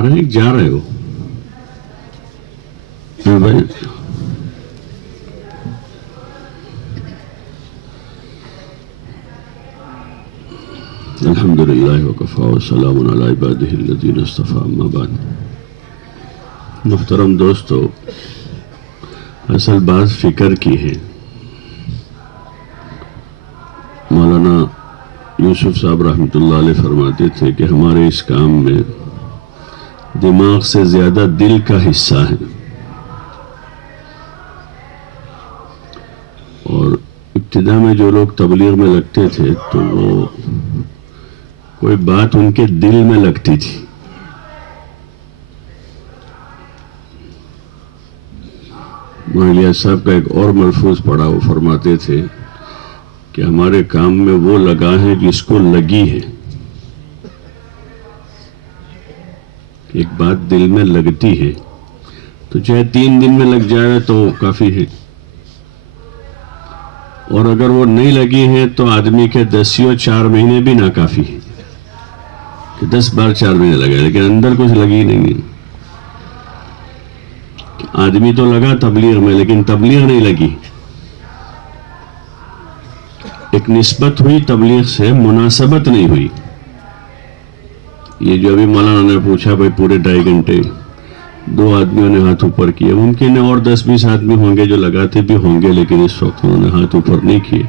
آ رہے ہیں جا رہے ہو؟ بھائی الحمدللہ وکفا وسلام علی عبادہ الذین اصطفی اما بعد. محترم دوستو، اصل بات فکر کی ہے. مولانا یوسف صاحب رحمۃ اللہ علیہ فرماتے تھے کہ ہمارے اس کام میں دماغ سے زیادہ دل کا حصہ ہے. اور ابتدا میں جو لوگ تبلیغ میں لگتے تھے تو وہ کوئی بات ان کے دل میں لگتی تھی. مولانا صاحب کا ایک اور ملفوظ پڑھا، وہ فرماتے تھے کہ ہمارے کام میں وہ لگا ہے جس کو لگی ہے. ایک بات دل میں لگتی ہے تو چاہے 3 دن میں لگ جائے تو کافی ہے، اور اگر وہ نہیں لگی ہے تو آدمی کے 4 مہینے بھی ناکافی ہے کہ 10 بار 4 مہینے لگے لیکن اندر کچھ لگی نہیں ہے. آدمی تو لگا تبلیغ میں لیکن تبلیغ نہیں لگی. ایک نسبت ہوئی تبلیغ سے، مناسبت نہیں ہوئی. یہ جو ابھی مولانا نے پوچھا بھائی پورے 2.5 گھنٹے 2 آدمیوں نے ہاتھ اوپر کیے، ممکن ہے اور 10-20 آدمی ہوں گے جو لگاتے بھی ہوں گے لیکن اس وقت انہوں نے ہاتھ اوپر نہیں کیے.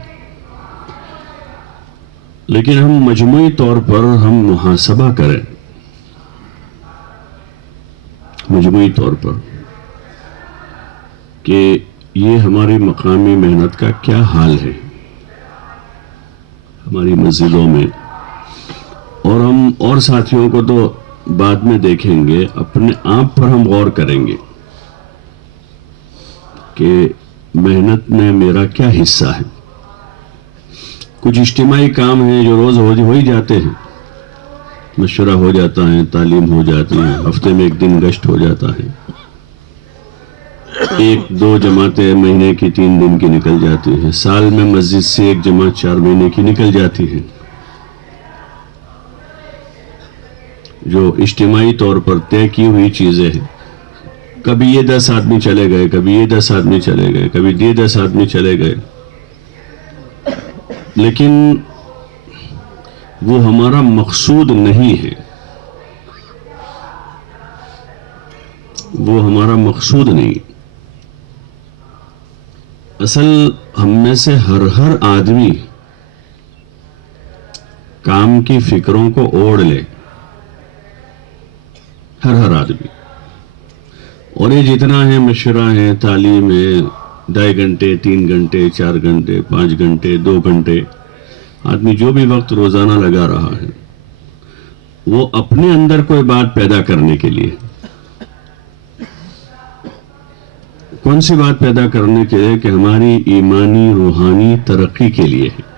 لیکن ہم مجموعی طور پر ہم محاسبہ کریں، مجموعی طور پر، کہ یہ ہماری مقامی محنت کا کیا حال ہے ہماری مسجدوں میں. اور ہم اور ساتھیوں کو تو بعد میں دیکھیں گے، اپنے آپ پر ہم غور کریں گے کہ محنت میں میرا کیا حصہ ہے. کچھ اجتماعی کام ہیں جو روز ہو ہی جاتے ہیں، مشورہ ہو جاتا ہے، تعلیم ہو جاتی ہے، ہفتے میں 1 دن گشت ہو جاتا ہے، 1-2 جماعتیں مہینے کی 3 دن کی نکل جاتی ہیں، سال میں مسجد سے 1 جماعت 4 مہینے کی نکل جاتی ہے. جو اجتماعی طور پر طے کی ہوئی چیزیں ہیں، کبھی یہ 10 آدمی چلے گئے، کبھی یہ 10 آدمی چلے گئے، کبھی یہ 10 آدمی چلے گئے، لیکن وہ ہمارا مقصود نہیں ہے. وہ ہمارا مقصود نہیں. اصل ہم میں سے ہر آدمی کام کی فکروں کو اوڑھ لے، ہر آدمی. اور یہ جتنا ہے مشورہ ہے، تعلیم ہے، 2.5 گھنٹے 3 گھنٹے 4 گھنٹے 5 گھنٹے 2 گھنٹے، آدمی جو بھی وقت روزانہ لگا رہا ہے وہ اپنے اندر کوئی بات پیدا کرنے کے لیے. کون سی بات پیدا کرنے کے لیے؟ کہ ہماری ایمانی روحانی ترقی کے لیے ہے.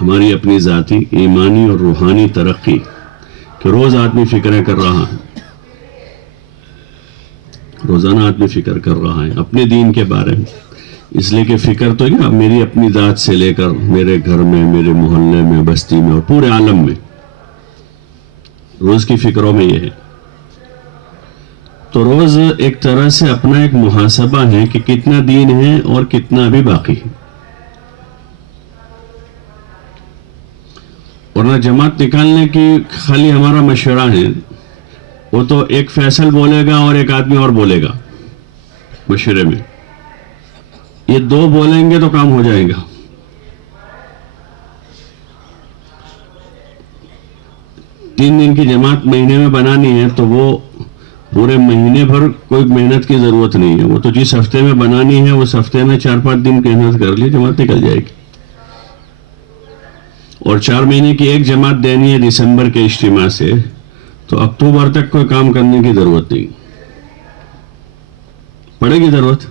ہماری اپنی ذاتی ایمانی اور روحانی ترقی، کہ روز آدمی فکریں کر رہا ہے، روزانہ آدمی فکر کر رہا ہے اپنے دین کے بارے میں. اس لیے کہ فکر تو کیا، میری اپنی ذات سے لے کر میرے گھر میں، میرے محلے میں، بستی میں اور پورے عالم میں روز کی فکروں میں یہ ہے. تو روز ایک طرح سے اپنا ایک محاسبہ ہے کہ کتنا دین ہے اور کتنا ابھی باقی ہے. اور نہ جماعت نکالنے کی خالی ہمارا مشورہ ہے، وہ تو ایک فیصل بولے گا اور ایک آدمی اور بولے گا مشورے میں. یہ 2 بولیں گے تو کام ہو جائے گا. 3 دن کی جماعت مہینے میں بنانی ہے تو وہ پورے مہینے بھر کوئی محنت کی ضرورت نہیں ہے. وہ تو جس ہفتے میں بنانی ہے اس ہفتے میں 4-5 دن کی محنت کر لی، جماعت نکل جائے گی. اور 4 مہینے کی ایک جماعت دینی ہے دسمبر کے اجتماع سے، تو اکتوبر تک کوئی کام کرنے کی ضرورت نہیں پڑے گی. ضرورت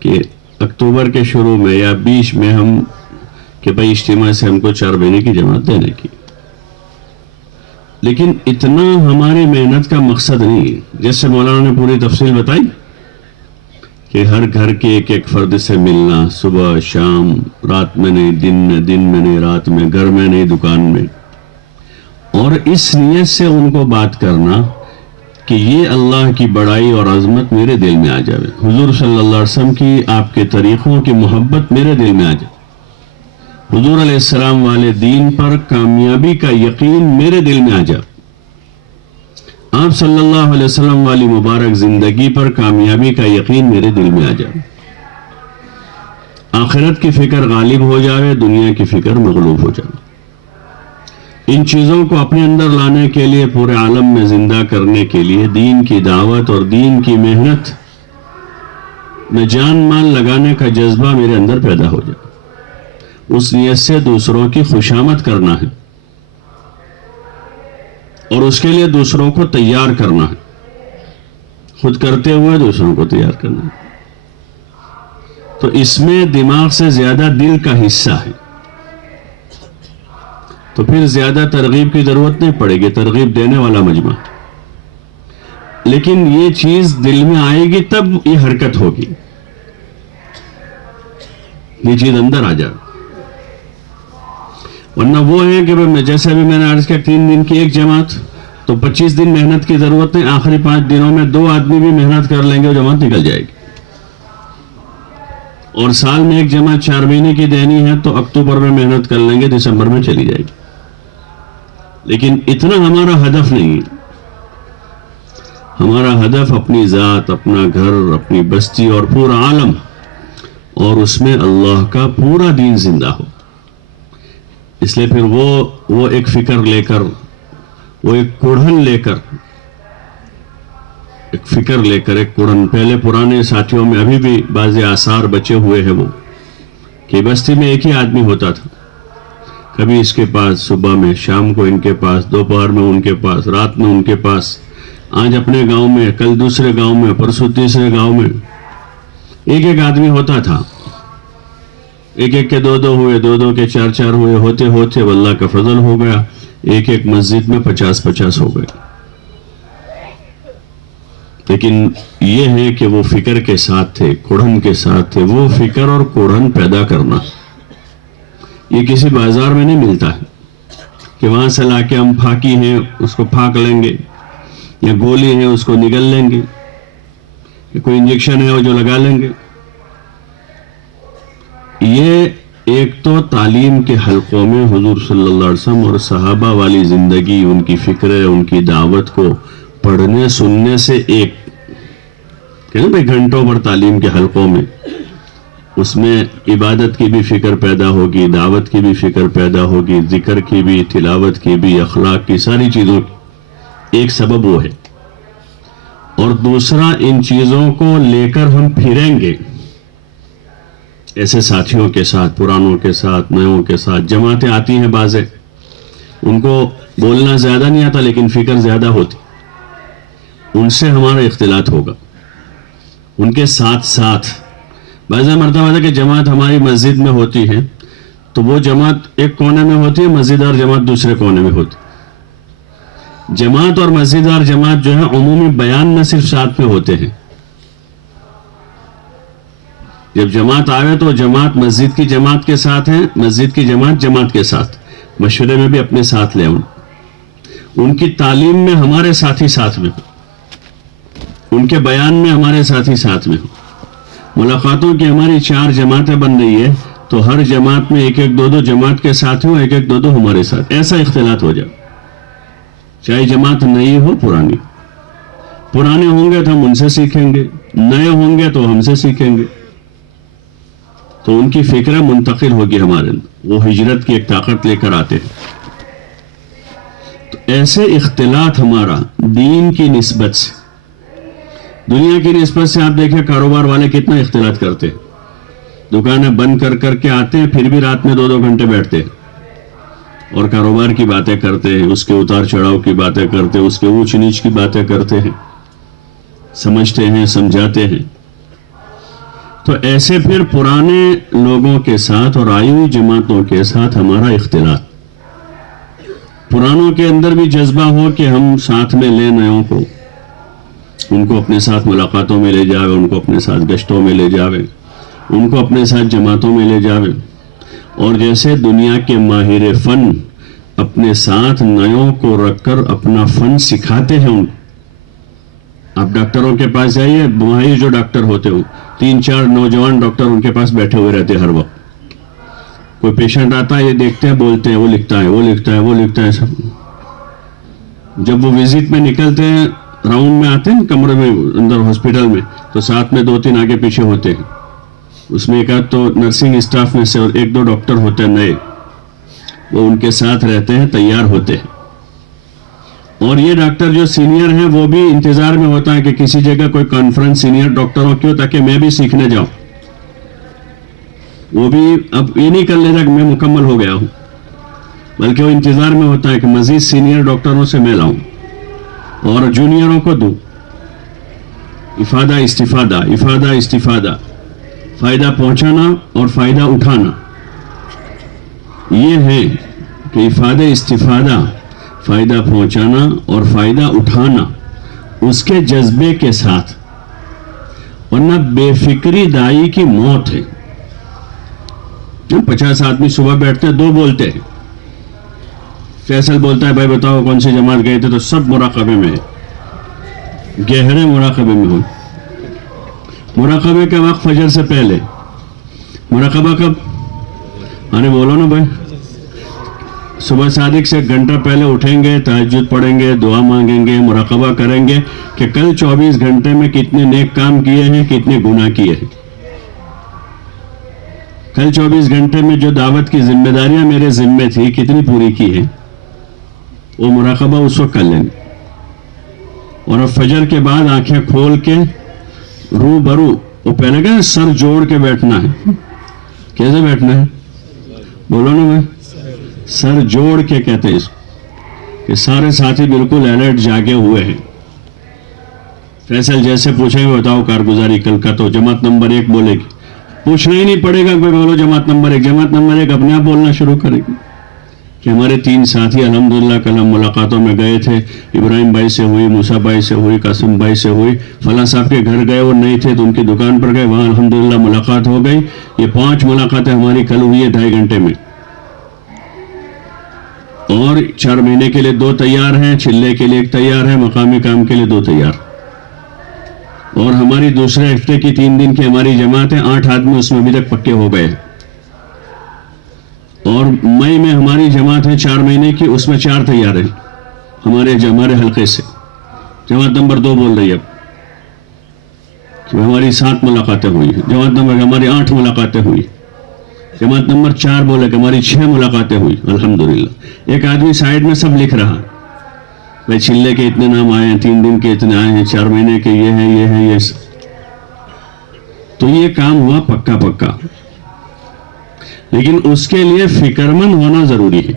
کہ اکتوبر کے شروع میں یا 20 میں ہم کہ بھائی اجتماع سے ہم کو 4 مہینے کی جماعت دینے کی. لیکن اتنا ہماری محنت کا مقصد نہیں ہے. جیسے مولانا نے پوری تفصیل بتائی کہ ہر گھر کے ایک ایک فرد سے ملنا، صبح شام، رات میں نہیں دن میں نہیں رات میں، گھر میں نہیں دکان میں، اور اس نیت سے ان کو بات کرنا کہ یہ اللہ کی بڑائی اور عظمت میرے دل میں آ جائے، حضور صلی اللہ علیہ وسلم کی، آپ کے طریقوں کی محبت میرے دل میں آ جائے، حضور علیہ السلام والے دین پر کامیابی کا یقین میرے دل میں آ جائے، آپ صلی اللہ علیہ وسلم والی مبارک زندگی پر کامیابی کا یقین میرے دل میں آ جائے، آخرت کی فکر غالب ہو جائے، دنیا کی فکر مغلوب ہو جائے۔ ان چیزوں کو اپنے اندر لانے کے لیے، پورے عالم میں زندہ کرنے کے لیے، دین کی دعوت اور دین کی محنت میں جان مال لگانے کا جذبہ میرے اندر پیدا ہو جائے، اس نیت سے دوسروں کی خوشامد کرنا ہے اور اس کے لیے دوسروں کو تیار کرنا ہے، خود کرتے ہوئے دوسروں کو تیار کرنا ہے۔ تو اس میں دماغ سے زیادہ دل کا حصہ ہے، تو پھر زیادہ ترغیب کی ضرورت نہیں پڑے گی، ترغیب دینے والا مجمع، لیکن یہ چیز دل میں آئے گی تب یہ حرکت ہوگی، یہ چیز اندر آ جائے، ورنہ وہ ہے کہ جیسے ابھی میں نے عرض کیا 3 دن کی ایک جماعت تو 25 دن محنت کی ضرورت نہیں، آخری 5 دنوں میں 2 آدمی بھی محنت کر لیں گے وہ جماعت نکل جائے گی، اور سال میں ایک جماعت 4 مہینے کی دینی ہے تو اکتوبر میں محنت کر لیں گے، دسمبر میں چلی جائے گی، لیکن اتنا ہمارا ہدف نہیں ہے، ہمارا ہدف اپنی ذات، اپنا گھر، اپنی بستی اور پورا عالم، اور اس میں اللہ کا پورا دین زندہ ہو۔ اس لیے پھر وہ ایک فکر لے کر، وہ ایک کوڑھن لے کر، ایک فکر لے کر، ایک کوڑھن، پہلے پرانے ساتھیوں میں ابھی بھی بعض آثار بچے ہوئے ہیں، وہ کہ بستی میں ایک ہی آدمی ہوتا تھا، کبھی اس کے پاس صبح میں، شام کو ان کے پاس، دوپہر میں ان کے پاس، رات میں ان کے پاس، آج اپنے گاؤں میں، کل دوسرے گاؤں میں، پرسوں تیسرے گاؤں میں، ایک ایک آدمی ہوتا تھا، ایک ایک کے 2 ہوئے، 2 کے 4 ہوئے، ہوتے ہوتے اللہ کا فضل ہو گیا، ایک ایک مسجد میں 50 ہو گئے۔ لیکن یہ ہے کہ وہ فکر کے ساتھ تھے، کوڑھن کے ساتھ تھے، وہ فکر اور کوڑھن پیدا کرنا یہ کسی بازار میں نہیں ملتا ہے کہ وہاں سے لا کے ہم پھاکی ہیں اس کو پھاک لیں گے، یا گولی ہے اس کو نگل لیں گے، یا کوئی انجیکشن ہے وہ جو لگا لیں گے۔ یہ ایک تو تعلیم کے حلقوں میں حضور صلی اللہ علیہ وسلم اور صحابہ والی زندگی، ان کی فکریں، ان کی دعوت کو پڑھنے سننے سے، ایک کہ بھائی گھنٹوں پر تعلیم کے حلقوں میں، اس میں عبادت کی بھی فکر پیدا ہوگی، دعوت کی بھی فکر پیدا ہوگی، ذکر کی بھی، تلاوت کی بھی، اخلاق کی، ساری چیزوں کی ایک سبب وہ ہے، اور دوسرا ان چیزوں کو لے کر ہم پھریں گے ایسے ساتھیوں کے ساتھ، پرانوں کے ساتھ، نیوں کے ساتھ۔ جماعتیں آتی ہیں بعض، ان کو بولنا زیادہ نہیں آتا لیکن فکر زیادہ ہوتی، ان سے ہمارا اختلاط ہوگا، ان کے ساتھ ساتھ۔ بعض مرتبہ ہے کہ جماعت ہماری مسجد میں ہوتی ہے تو وہ جماعت ایک کونے میں ہوتی ہے، مسجدار جماعت دوسرے کونے میں ہوتی ہے۔ جماعت اور مسجدار جماعت جو ہے عمومی بیان میں صرف ساتھ میں ہوتے ہیں، جب جماعت آوے تو جماعت مسجد کی جماعت کے ساتھ ہے، مسجد کی جماعت جماعت کے ساتھ، مشورے میں بھی اپنے ساتھ لے، ان کی تعلیم میں ہمارے ساتھی ساتھ میں ہو، ان کے بیان میں ہمارے ساتھی ساتھ میں ہو۔ ملاقاتوں کی ہماری 4 جماعتیں بن رہی ہے تو ہر جماعت میں ایک ایک 2 جماعت کے ساتھ ہو، ایک ایک 2 ہمارے ساتھ، ایسا اختلاط ہو جائے، چاہے جماعت نئی ہو پرانی۔ پرانے ہوں گے تو ہم ان سے سیکھیں گے، نئے ہوں گے تو ہم سے سیکھیں گے، تو ان کی فکریں منتقل ہوگی ہمارے اندر، وہ ہجرت کی ایک طاقت لے کر آتے ہیں۔ تو ایسے اختلاط ہمارا دین کی نسبت سے، دنیا کی نسبت سے آپ دیکھیں کاروبار والے کتنا اختلاط کرتے ہیں، دکانیں بند کر کے آتے ہیں، پھر بھی رات میں 2 گھنٹے بیٹھتے ہیں اور کاروبار کی باتیں کرتے ہیں، اس کے اتار چڑھاؤ کی باتیں کرتے ہیں، اس کے اونچ نیچ کی باتیں کرتے ہیں، سمجھتے ہیں، سمجھاتے ہیں۔ تو ایسے پھر پرانے لوگوں کے ساتھ اور آئی ہوئی جماعتوں کے ساتھ ہمارا اختلاط، پرانوں کے اندر بھی جذبہ ہو کہ ہم ساتھ میں لیں نیوں کو، ان کو اپنے ساتھ ملاقاتوں میں لے جاوے, ان کو اپنے ساتھ گشتوں میں لے جاوے, ان کو اپنے ساتھ جماعتوں میں لے جاوے. اور جیسے دنیا کے ماہر فن اپنے ساتھ نئوں کو رکھ کر اپنا فن سکھاتے ہیں ان کو. آپ ڈاکٹروں کے پاس جائیے, ماہر جو ڈاکٹر ہوتے ہو, 3-4 نوجوان ڈاکٹر ان کے پاس بیٹھے ہوئے رہتے ہر وقت. کوئی پیشنٹ آتا ہے, یہ دیکھتے ہیں, بولتے ہیں, وہ لکھتا ہے, وہ لکھتا ہے, وہ لکھتا ہے سب. جب وہ وزٹ میں نکلتے ہیں, راؤنڈ میں آتے ہیں کمرے میں اندر ہاسپٹل میں, تو ساتھ میں 2-3 آگے پیچھے ہوتے ہیں. اس میں ایک آدھ تو نرسنگ اسٹاف میں سے اور 1-2 ڈاکٹر ہوتے ہیں نئے, وہ ان کے ساتھ رہتے ہیں, تیار ہوتے ہیں. اور یہ ڈاکٹر جو سینئر ہیں وہ بھی انتظار میں ہوتا ہے کہ کسی جگہ کوئی کانفرنس سینئر ڈاکٹروں کی ہو تاکہ میں بھی سیکھنے جاؤں. وہ بھی اب یہ نہیں کر لیتا کہ میں مکمل ہو گیا ہوں, بلکہ وہ انتظار میں ہوتا ہے کہ مزید سینئر ڈاکٹروں سے میں لاؤں اور جونیئروں کو دوں. افادہ استفادہ, افادہ استفادہ, فائدہ پہنچانا اور فائدہ اٹھانا. یہ ہے کہ افادہ استفادہ, فائدہ پہنچانا اور فائدہ اٹھانا اس کے جذبے کے ساتھ, ورنہ بے فکری دائی کی موت ہے. 50 آدمی صبح بیٹھتے ہیں, 2 بولتے ہیں. فیصل بولتا ہے بھائی بتاؤ کون سی جماعت گئے تھے, تو سب مراقبے میں ہے, گہرے مراقبے میں ہو. مراقبے کا وقت فجر سے پہلے. مراقبہ کب؟ ارے بولو نا بھائی. صبح صادق سے 1 گھنٹہ پہلے اٹھیں گے, تہجد پڑھیں گے, دعا مانگیں گے, مراقبہ کریں گے کہ کل 24 گھنٹے میں کتنے نیک کام کیے ہیں, کتنے گناہ کیے ہیں. کل 24 گھنٹے میں جو دعوت کی ذمہ داریاں میرے ذمے تھی کتنی پوری کی ہیں, وہ مراقبہ اس وقت کر لیں گے. اور اب فجر کے بعد آنکھیں کھول کے رو برو, وہ پہلے کہ سر جوڑ کے بیٹھنا ہے. کیسے بیٹھنا ہے بولو نا بھائی, سر جوڑ کے کہتے ہیں اس کہ سارے ساتھی بالکل الرٹ جاگے ہوئے ہیں. فیصل جیسے پوچھیں گے بتاؤ کارگزاری کل کا, تو جماعت نمبر 1 بولے گی, پوچھنا ہی نہیں پڑے گا کوئی, بولو جماعت نمبر 1. جماعت نمبر 1 اپنے آپ بولنا شروع کرے گی کہ ہمارے 3 ساتھی الحمدللہ کل ہم ملاقاتوں میں گئے تھے, ابراہیم بھائی سے ہوئی, موسیٰ بھائی سے ہوئی, قاسم بھائی سے ہوئی, فلاں صاحب کے گھر گئے, وہ نہیں تھے تو ان کی دکان پر گئے, وہاں الحمدللہ ملاقات ہو گئی. یہ 5 ملاقاتیں ہماری کل ہوئی ہے 2.5 گھنٹے میں. اور 4 مہینے کے لیے 2 تیار ہیں, چلے کے لیے 1 تیار ہے, مقامی کام کے لیے 2 تیار. اور ہماری دوسرے ہفتے کی 3 دن کی ہماری جماعت ہے, 8 آدمی اس میں ابھی تک پکے ہو گئے. اور مئی میں ہماری جماعت ہے 4 مہینے کی, اس میں 4 تیار ہیں ہمارے حلقے سے. جماعت نمبر 2 بول رہی ہے اب کہ ہماری 7 ملاقاتیں ہوئی. جماعت نمبر ہماری 8 ملاقاتیں ہوئی. جماعت نمبر 4 بولے کہ ہماری 6 ملاقاتیں ہوئی الحمدللہ. ایک آدمی سائیڈ میں سب لکھ رہا, بھائی چلے کے اتنے نام آئے ہیں, 3 دن کے اتنے آئے ہیں, 4 مہینے کے یہ ہیں, یہ ہیں, یہ. تو یہ کام ہوا پکا پکا. لیکن اس کے لیے فکر مند ہونا ضروری ہے.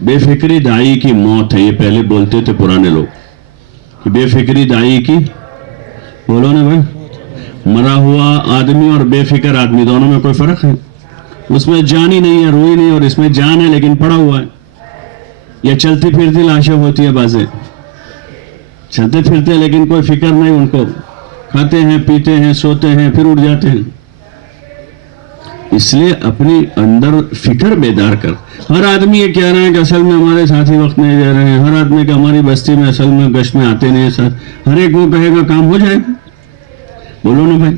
بے فکری دائی کی موت ہے, یہ پہلے بولتے تھے پرانے لوگ کہ بے فکری دائی کی, بولو نا بھائی. مرا ہوا آدمی اور بے فکر آدمی دونوں میں کوئی فرق ہے؟ اس میں جان ہی نہیں ہے, روح ہی نہیں, اور اس میں جان ہے لیکن پڑا ہوا ہے. یا چلتی پھرتی لاشیں ہوتی ہے, بازیں چلتے پھرتے لیکن کوئی فکر نہیں ان کو, کھاتے ہیں, پیتے ہیں, سوتے ہیں, پھر اٹھ جاتے ہیں. اس لیے اپنی اندر فکر بیدار کر. ہر آدمی یہ کہہ رہا ہے کہ اصل میں ہمارے ساتھی وقت نہیں دے رہے ہیں, ہر آدمی کہ ہماری بستی میں اصل میں گشت میں آتے نہیں ساتھ. ہر ایک وہ کہے گا کام ہو جائے گا. بولو نا بھائی,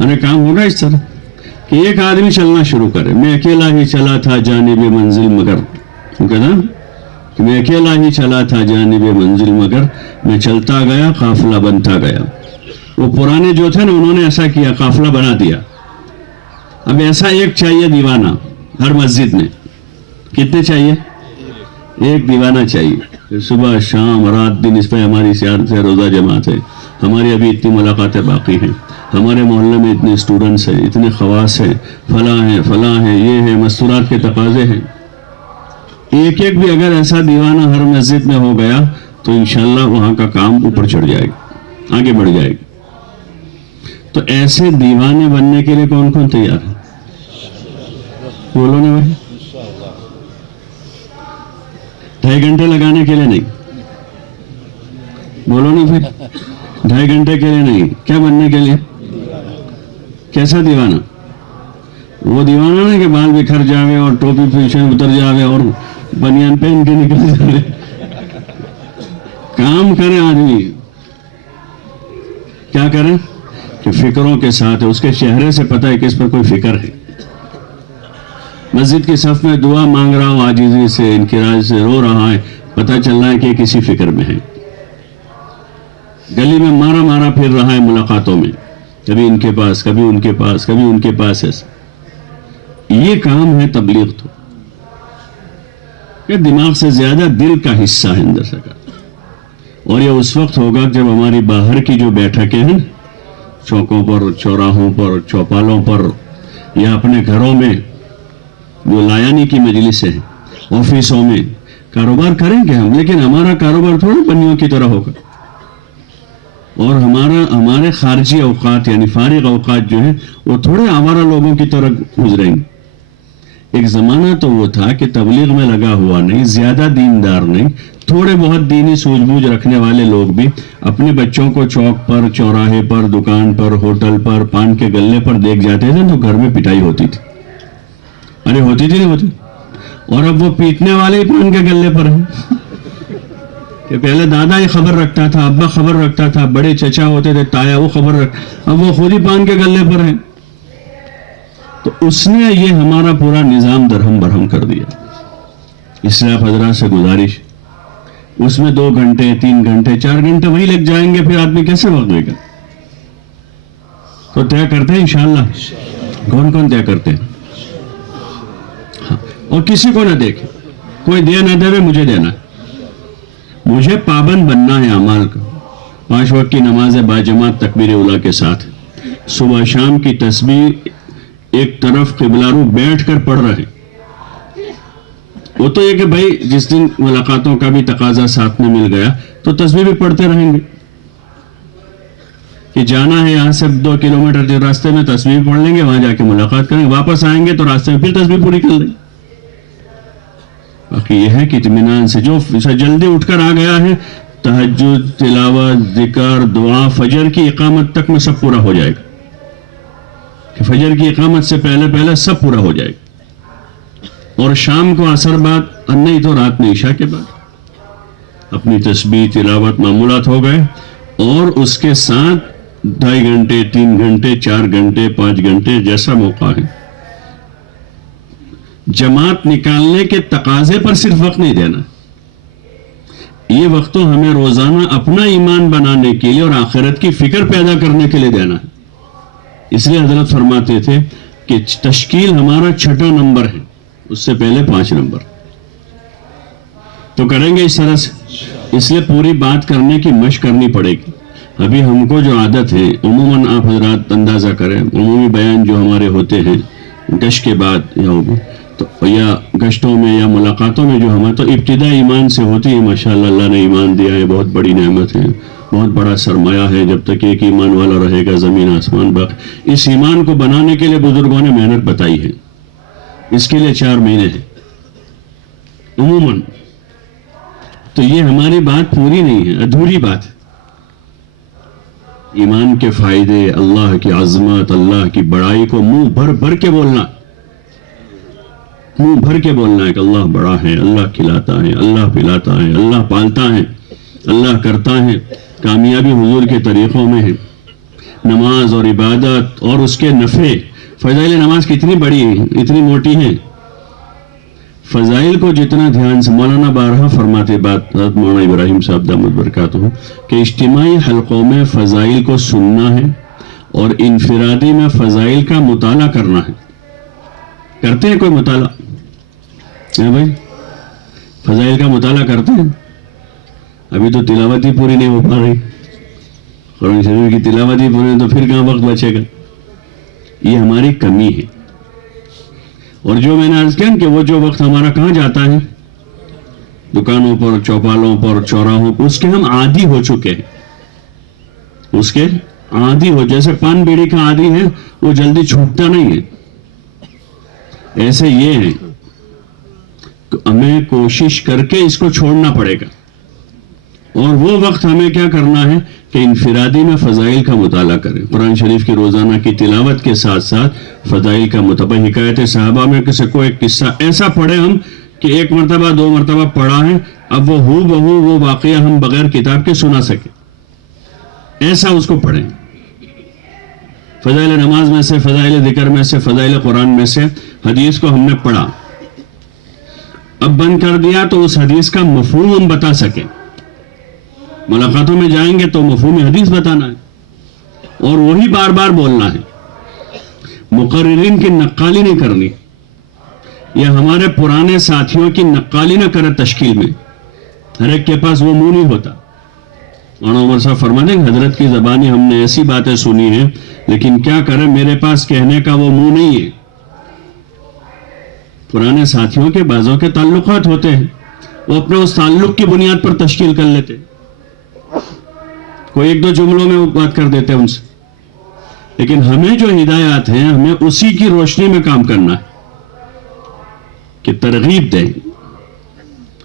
ارے کام ہوگا اس طرح کہ ایک آدمی چلنا شروع کرے. میں اکیلا ہی چلا تھا جانب منزل مگر, وہ کہتا کہ میں اکیلا ہی چلا تھا جانب منزل مگر میں چلتا گیا قافلہ بنتا گیا. وہ پرانے جو تھے نا انہوں نے ایسا کیا, قافلہ بنا دیا. اب ایسا ایک چاہیے دیوانہ ہر مسجد میں. کتنے چاہیے؟ ایک دیوانہ چاہیے. صبح شام رات دن اس پہ ہماری سیاحت ہے, روزہ جماعت ہے, ہماری ابھی اتنی ملاقاتیں باقی ہیں, ہمارے محلے میں اتنے اسٹوڈنٹس ہیں, اتنے خواص ہیں, فلاں ہیں, یہ ہیں, مستورات کے تقاضے ہیں. ایک ایک بھی اگر ایسا دیوانہ ہر مسجد میں ہو گیا تو انشاءاللہ وہاں کا کام اوپر چڑھ جائے گا, آگے بڑھ جائے گا. تو ایسے دیوانے بننے کے لیے کون کون تیار ہے؟ بولو نا بھائی. 2.5 گھنٹے لگانے کے لیے نہیں, بولو نا پھر 2.5 گھنٹے کے لیے نہیں، کیا بننے کے لیے؟ کیسا دیوانہ؟ وہ دیوانہ نا کہ بال بکھر جاوے اور ٹوپی پیچھے اتر جاوے اور بنیان پہن کے نکل جاوے. کام کرے آدمی، کیا کریں کہ فکروں کے ساتھ ہے، اس کے چہرے سے پتہ ہے کہ اس پر کوئی فکر ہے. مسجد کی صف میں دعا مانگ رہا ہوں، عاجزی سے انکراج سے رو رہا ہے، پتہ چل رہا ہے کہ کسی فکر میں ہے. گلی میں مارا مارا پھر رہا ہے ملاقاتوں میں، کبھی ان کے پاس، کبھی ان کے پاس، کبھی ان کے پاس. ایسا یہ کام ہے تبلیغ. تو یہ دماغ سے زیادہ دل کا حصہ ہے اندر سے کا. اور یہ اس وقت ہوگا جب ہماری باہر کی جو بیٹھکیں ہیں، چوکوں پر، چوراہوں پر، چوپالوں پر، یا اپنے گھروں میں جو لایانی کی مجلسیں ہیں، آفسوں میں کاروبار کریں گے ہم، لیکن ہمارا کاروبار تھوڑا بنیوں کی طرح ہوگا. اور ہمارے خارجی اوقات یعنی فارغ اوقات جو ہیں وہ تھوڑے آوارہ لوگوں کی طرح گزریں گے. ایک زمانہ تو وہ تھا کہ تبلیغ میں لگا ہوا نہیں، زیادہ دیندار نہیں، تھوڑے بہت دینی سوجھ بوجھ رکھنے والے لوگ بھی اپنے بچوں کو چوک پر، چوراہے پر، دکان پر، ہوٹل پر، پان کے گلے پر دیکھ جاتے تھے تو گھر میں پٹائی ہوتی تھی. ارے ہوتی تھی نہیں ہوتی؟ اور اب وہ پیٹنے والے ہی پان کے گلے پر ہیں کہ پہلے دادا ہی خبر رکھتا تھا، ابا خبر رکھتا تھا، بڑے چچا ہوتے تھے، تایا وہ خبر اب وہ خود ہی پان کے گلے پر ہیں. تو اس نے یہ ہمارا پورا نظام درہم برہم کر دیا. اس لیے آپ حضرات سے گزارش، اس میں 2 گھنٹے 3 گھنٹے 4 گھنٹے وہی لگ جائیں گے، پھر آدمی کیسے وقت دے گا؟ تو طے کرتے ہیں انشاءاللہ. کون کون طے کرتے ہیں؟ ہاں. اور کسی کو نہ دیکھے، کوئی دے نہ دے، مجھے دینا ہے. مجھے پابند بننا ہے اعمال کا. 5 وقت کی نماز باجماعت تکبیر اولیٰ کے ساتھ، صبح شام کی تسبیح ایک طرف قبلہ رو بیٹھ کر پڑھ رہے. وہ تو یہ کہ بھائی جس دن ملاقاتوں کا بھی تقاضا ساتھ میں مل گیا تو تسبیح بھی پڑھتے رہیں گے. کہ جانا ہے یہاں سے 2 کلومیٹر جو راستے میں تسبیح پڑھ لیں گے، وہاں جا کے ملاقات کریں گے، واپس آئیں گے تو راستے میں پھر تسبیح پوری کر لیں گے. باقی یہ ہے کہ اطمینان سے جو جلدی اٹھ کر آ گیا ہے، تہجد، تلاوت، ذکر، دعا، فجر کی اقامت تک میں سب پورا ہو جائے گا. کہ فجر کی اقامت سے پہلے سب پورا ہو جائے گا. اور شام کو عصر بعد، نہیں تو رات میں عشاء کے بعد اپنی تسبیح، تلاوت، معمولات ہو گئے. اور اس کے ساتھ 2.5 گھنٹے 3 گھنٹے 4 گھنٹے 5 گھنٹے جیسا موقع ہے. جماعت نکالنے کے تقاضے پر صرف وقت نہیں دینا. یہ وقت تو ہمیں روزانہ اپنا ایمان بنانے کے لیے اور آخرت کی فکر پیدا کرنے کے لیے دینا ہے. اس لیے حضرت فرماتے تھے کہ تشکیل ہمارا 6واں نمبر ہے، اس سے پہلے 5 نمبر. تو کریں گے اس طرح سے. اس لیے پوری بات کرنے کی مشق کرنی پڑے گی. ابھی ہم کو جو عادت ہے، عموماً آپ حضرات اندازہ کریں، عمومی بیان جو ہمارے ہوتے ہیں گشت کے بعد یا گشتوں میں یا ملاقاتوں میں، جو ہمیں تو ابتدا ایمان سے ہوتی ہے. ماشاءاللہ اللہ نے ایمان دیا ہے، بہت بڑی نعمت ہے، بہت بڑا سرمایہ ہے. جب تک ایک ایمان والا رہے گا زمین آسمان باقی. اس ایمان کو بنانے کے لیے بزرگوں نے محنت بتائی ہے. اس کے لیے 4 مہینے ہیں عموماً. تو یہ ہماری بات پوری نہیں ہے، ادھوری بات ہے. ایمان کے فائدے، اللہ کی عظمت، اللہ کی بڑائی کو منہ بھر بھر کے بولنا، منہ بھر کے بولنا ہے کہ اللہ بڑا ہے، اللہ کھلاتا ہے، اللہ پلاتا ہے، اللہ پالتا ہے، اللہ کرتا ہے. کامیابی حضور کے طریقوں میں ہے. نماز اور عبادت اور اس کے نفع. فضائل نماز کتنی بڑی ہیں، اتنی موٹی ہیں. فضائل کو جتنا دھیان سے، مولانا بارہا فرماتے بات، مولانا ابراہیم صاحب دامت برکاتہ، کہ اجتماعی حلقوں میں فضائل کو سننا ہے اور انفرادی میں فضائل کا مطالعہ کرنا ہے. کرتے ہیں کوئی مطالعہ؟ بھائی فضائل کا مطالعہ کرتے ہیں؟ ابھی تو تلاوت ہی پوری نہیں ہو پا رہی. قرآن شریف کی تلاوت ہی پوری، تو پھر کہاں وقت بچے گا؟ یہ ہماری کمی ہے. اور جو میں نے عرض کیا کہ وہ جو وقت ہمارا کہاں جاتا ہے، دکانوں پر، چوپالوں پر، چوراہوں پر، اس کے ہم عادی ہو چکے ہیں. اس کے عادی ہو، جیسے پان بیڑی کا عادی ہے، وہ جلدی چھوٹتا نہیں ہے. ایسے یہ ہے کہ ہمیں کوشش کر کے اس کو چھوڑنا پڑے گا. اور وہ وقت ہمیں کیا کرنا ہے کہ انفرادی میں فضائل کا مطالعہ کریں. قرآن شریف کی روزانہ کی تلاوت کے ساتھ ساتھ فضائل کا مطالعہ. حکایت صحابہ میں کسی کو ایک قصہ ایسا پڑھے ہم کہ ایک مرتبہ 2 مرتبہ پڑھا ہے, اب وہ ہو بہو وہ واقعہ ہم بغیر کتاب کے سنا سکیں, ایسا اس کو پڑھیں. فضائل نماز میں سے, فضائل ذکر میں سے, فضائل قرآن میں سے حدیث کو ہم نے پڑھا, اب بند کر دیا تو اس حدیث کا مفہوم ہم بتا سکیں. ملاقاتوں میں جائیں گے تو مفہوم حدیث بتانا ہے اور وہی بار بار بولنا ہے. مقررین کی نقالی نہیں کرنی, یا ہمارے پرانے ساتھیوں کی نقالی نہ کرے تشکیل میں. ہر ایک کے پاس وہ منہ نہیں ہوتا. مولانا عمر صاحب فرماتے ہیں حضرت کی زبانی ہم نے ایسی باتیں سنی ہیں, لیکن کیا کریں میرے پاس کہنے کا وہ منہ نہیں ہے. پرانے ساتھیوں کے بعضوں کے تعلقات ہوتے ہیں, وہ اپنے اس تعلق کی بنیاد پر تشکیل کر لیتے, کوئی 1-2 جملوں میں وہ بات کر دیتے ان سے. لیکن ہمیں جو ہدایات ہیں ہمیں اسی کی روشنی میں کام کرنا ہے کہ ترغیب دیں.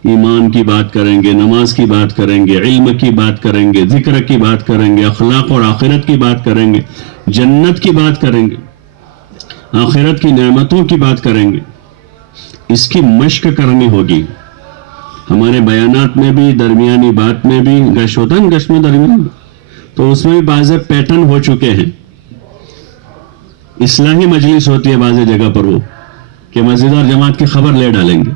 ایمان کی بات کریں گے, نماز کی بات کریں گے, علم کی بات کریں گے, ذکر کی بات کریں گے, اخلاق اور آخرت کی بات کریں گے, جنت کی بات کریں گے, آخرت کی نعمتوں کی بات کریں گے. اس کی مشق کرنی ہوگی. ہمارے بیانات میں بھی, درمیانی بات میں بھی گش ہوتا ہے, گش میں درمیان, تو اس میں بھی بعض پیٹرن ہو چکے ہیں. اصلاحی مجلس ہوتی ہے بعض جگہ پر وہ کہ مسجد اور جماعت کی خبر لے ڈالیں گے,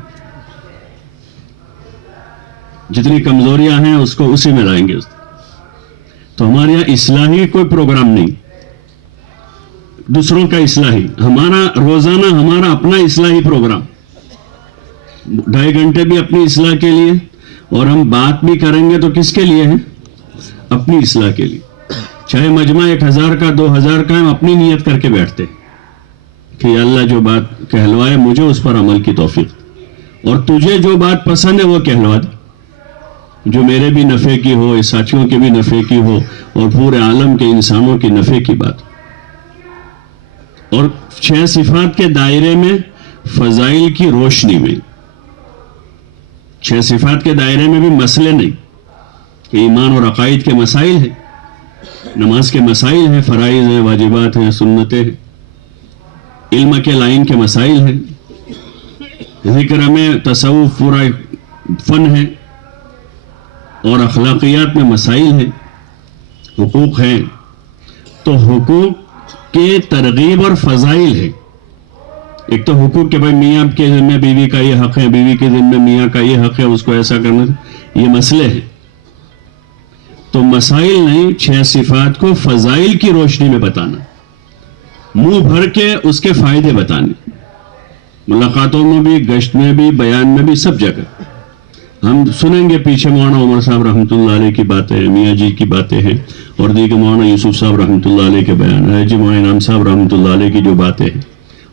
جتنی کمزوریاں ہیں اس کو اسی میں لائیں گے. تو ہمارے یہاں اصلاحی کوئی پروگرام نہیں, دوسروں کا اصلاحی. ہمارا روزانہ ہمارا اپنا اصلاحی پروگرام, 2.5 گھنٹے بھی اپنی اصلاح کے لیے, اور ہم بات بھی کریں گے تو کس کے لیے ہے؟ اپنی اصلاح کے لیے. چاہے مجمع 1000 کا 2000 کا, ہم اپنی نیت کر کے بیٹھتے کہ یا اللہ جو بات کہلوائے مجھے اس پر عمل کی توفیق, اور تجھے جو بات پسند ہے وہ کہلوا دے, جو میرے بھی نفع کی ہو, اس ساتھیوں کے بھی نفع کی ہو, اور پورے عالم کے انسانوں کی نفع کی بات. اور 6 صفات کے دائرے میں فضائل کی روشنی میں, 6 صفات کے دائرے میں بھی مسئلے نہیں کہ ایمان اور عقائد کے مسائل ہیں, نماز کے مسائل ہیں, فرائض ہیں, واجبات ہیں, سنتیں ہیں, علم کے لائن کے مسائل ہیں, ذکر میں تصوف پورا فن ہے, اور اخلاقیات میں مسائل ہیں, حقوق ہیں. تو حقوق کے ترغیب اور فضائل ہیں. ایک تو حقوق کہ بھائی میاں کے ذمہ بیوی کا یہ حق ہے, بیوی کے ذمہ میاں کا یہ حق ہے, اس کو ایسا کرنا, یہ مسئلے ہیں. تو مسائل نہیں, 6 صفات کو فضائل کی روشنی میں بتانا, منہ بھر کے اس کے فائدے بتانے, ملاقاتوں میں بھی, گشت میں بھی, بیان میں بھی, سب جگہ. ہم سنیں گے پیچھے مولانا عمر صاحب رحمۃ اللہ علیہ کی باتیں ہیں, میاں جی کی باتیں ہیں, اور دیگر مولانا یوسف صاحب رحمۃ اللہ علیہ کے بیان ہے, جی مولانا انعام صاحب رحمۃ اللہ علیہ کی جو باتیں ہیں,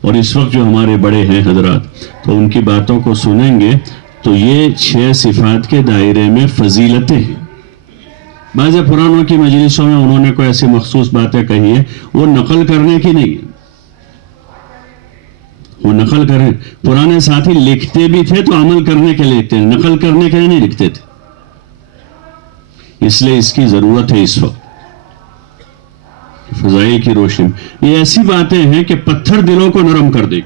اور اس وقت جو ہمارے بڑے ہیں حضرات, تو ان کی باتوں کو سنیں گے تو یہ 6 صفات کے دائرے میں فضیلتیں ہیں. بعض پرانوں کی مجلسوں میں انہوں نے کوئی ایسی مخصوص باتیں کہی ہیں, وہ نقل کرنے کی نہیں ہے, وہ نقل کریں. پرانے ساتھی لکھتے بھی تھے تو عمل کرنے کے لیے لکھتے ہیں, نقل کرنے کے لیے نہیں لکھتے تھے. اس لیے اس کی ضرورت ہے اس وقت فضائل کی روشنی. یہ ایسی باتیں ہیں کہ پتھر دلوں کو نرم کر دے گی.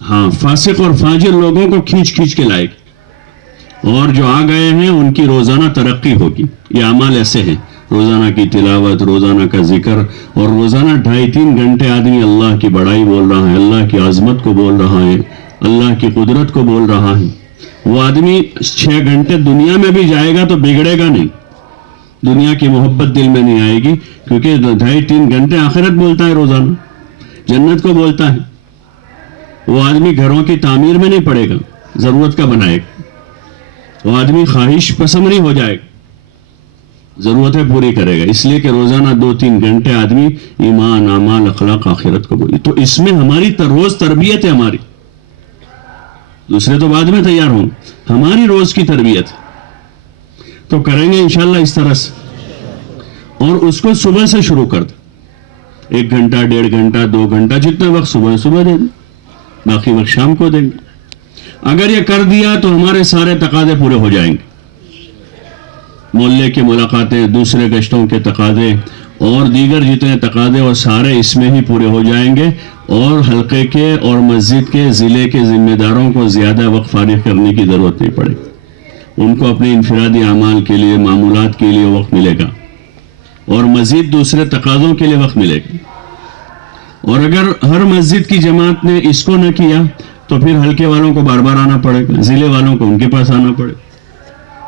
ہاں, فاسق اور فاجر لوگوں کو کھینچ کھینچ کے لائے گی, اور جو آ گئے ہیں ان کی روزانہ ترقی ہوگی. یہ اعمال ایسے ہیں, روزانہ کی تلاوت, روزانہ کا ذکر, اور روزانہ 2.5-3 گھنٹے آدمی اللہ کی بڑائی بول رہا ہے, اللہ کی عظمت کو بول رہا ہے, اللہ کی قدرت کو بول رہا ہے. وہ آدمی 6 گھنٹے دنیا میں بھی جائے گا تو بگڑے گا نہیں, دنیا کی محبت دل میں نہیں آئے گی, کیونکہ 2.5-3 گھنٹے آخرت بولتا ہے, روزانہ جنت کو بولتا ہے. وہ آدمی گھروں کی تعمیر میں نہیں پڑے گا, ضرورت کا بنائے گا. وہ آدمی خواہش پسند نہیں ہو جائے گا, ضرورتیں پوری کرے گا. اس لیے کہ روزانہ 2-3 گھنٹے آدمی ایمان, اعمال, اخلاق, آخرت کو بولے. تو اس میں ہماری روز تربیت ہے. ہماری دوسرے تو بعد میں تیار ہوں, ہماری روز کی تربیت تو کریں گے انشاءاللہ اس طرح سے. اور اس کو صبح سے شروع کر دیں, 1 گھنٹہ, 1.5 گھنٹہ, 2 گھنٹہ, جتنا وقت صبح دے دیں, باقی وقت شام کو دیں گے. اگر یہ کر دیا تو ہمارے سارے تقاضے پورے ہو جائیں گے. محلے کی ملاقاتیں، دوسرے گشتوں کے تقاضے اور دیگر جتنے تقاضے وہ سارے اس میں ہی پورے ہو جائیں گے، اور حلقے کے اور مسجد کے ضلع کے ذمہ داروں کو زیادہ وقت فارغ کرنے کی ضرورت نہیں پڑے گی۔ ان کو اپنے انفرادی اعمال کے لیے، معمولات کے لیے وقت ملے گا، اور مزید دوسرے تقاضوں کے لیے وقت ملے گا۔ اور اگر ہر مسجد کی جماعت نے اس کو نہ کیا تو پھر حلقے والوں کو بار بار آنا پڑے گا، ضلع والوں کو ان کے پاس آنا پڑے گا،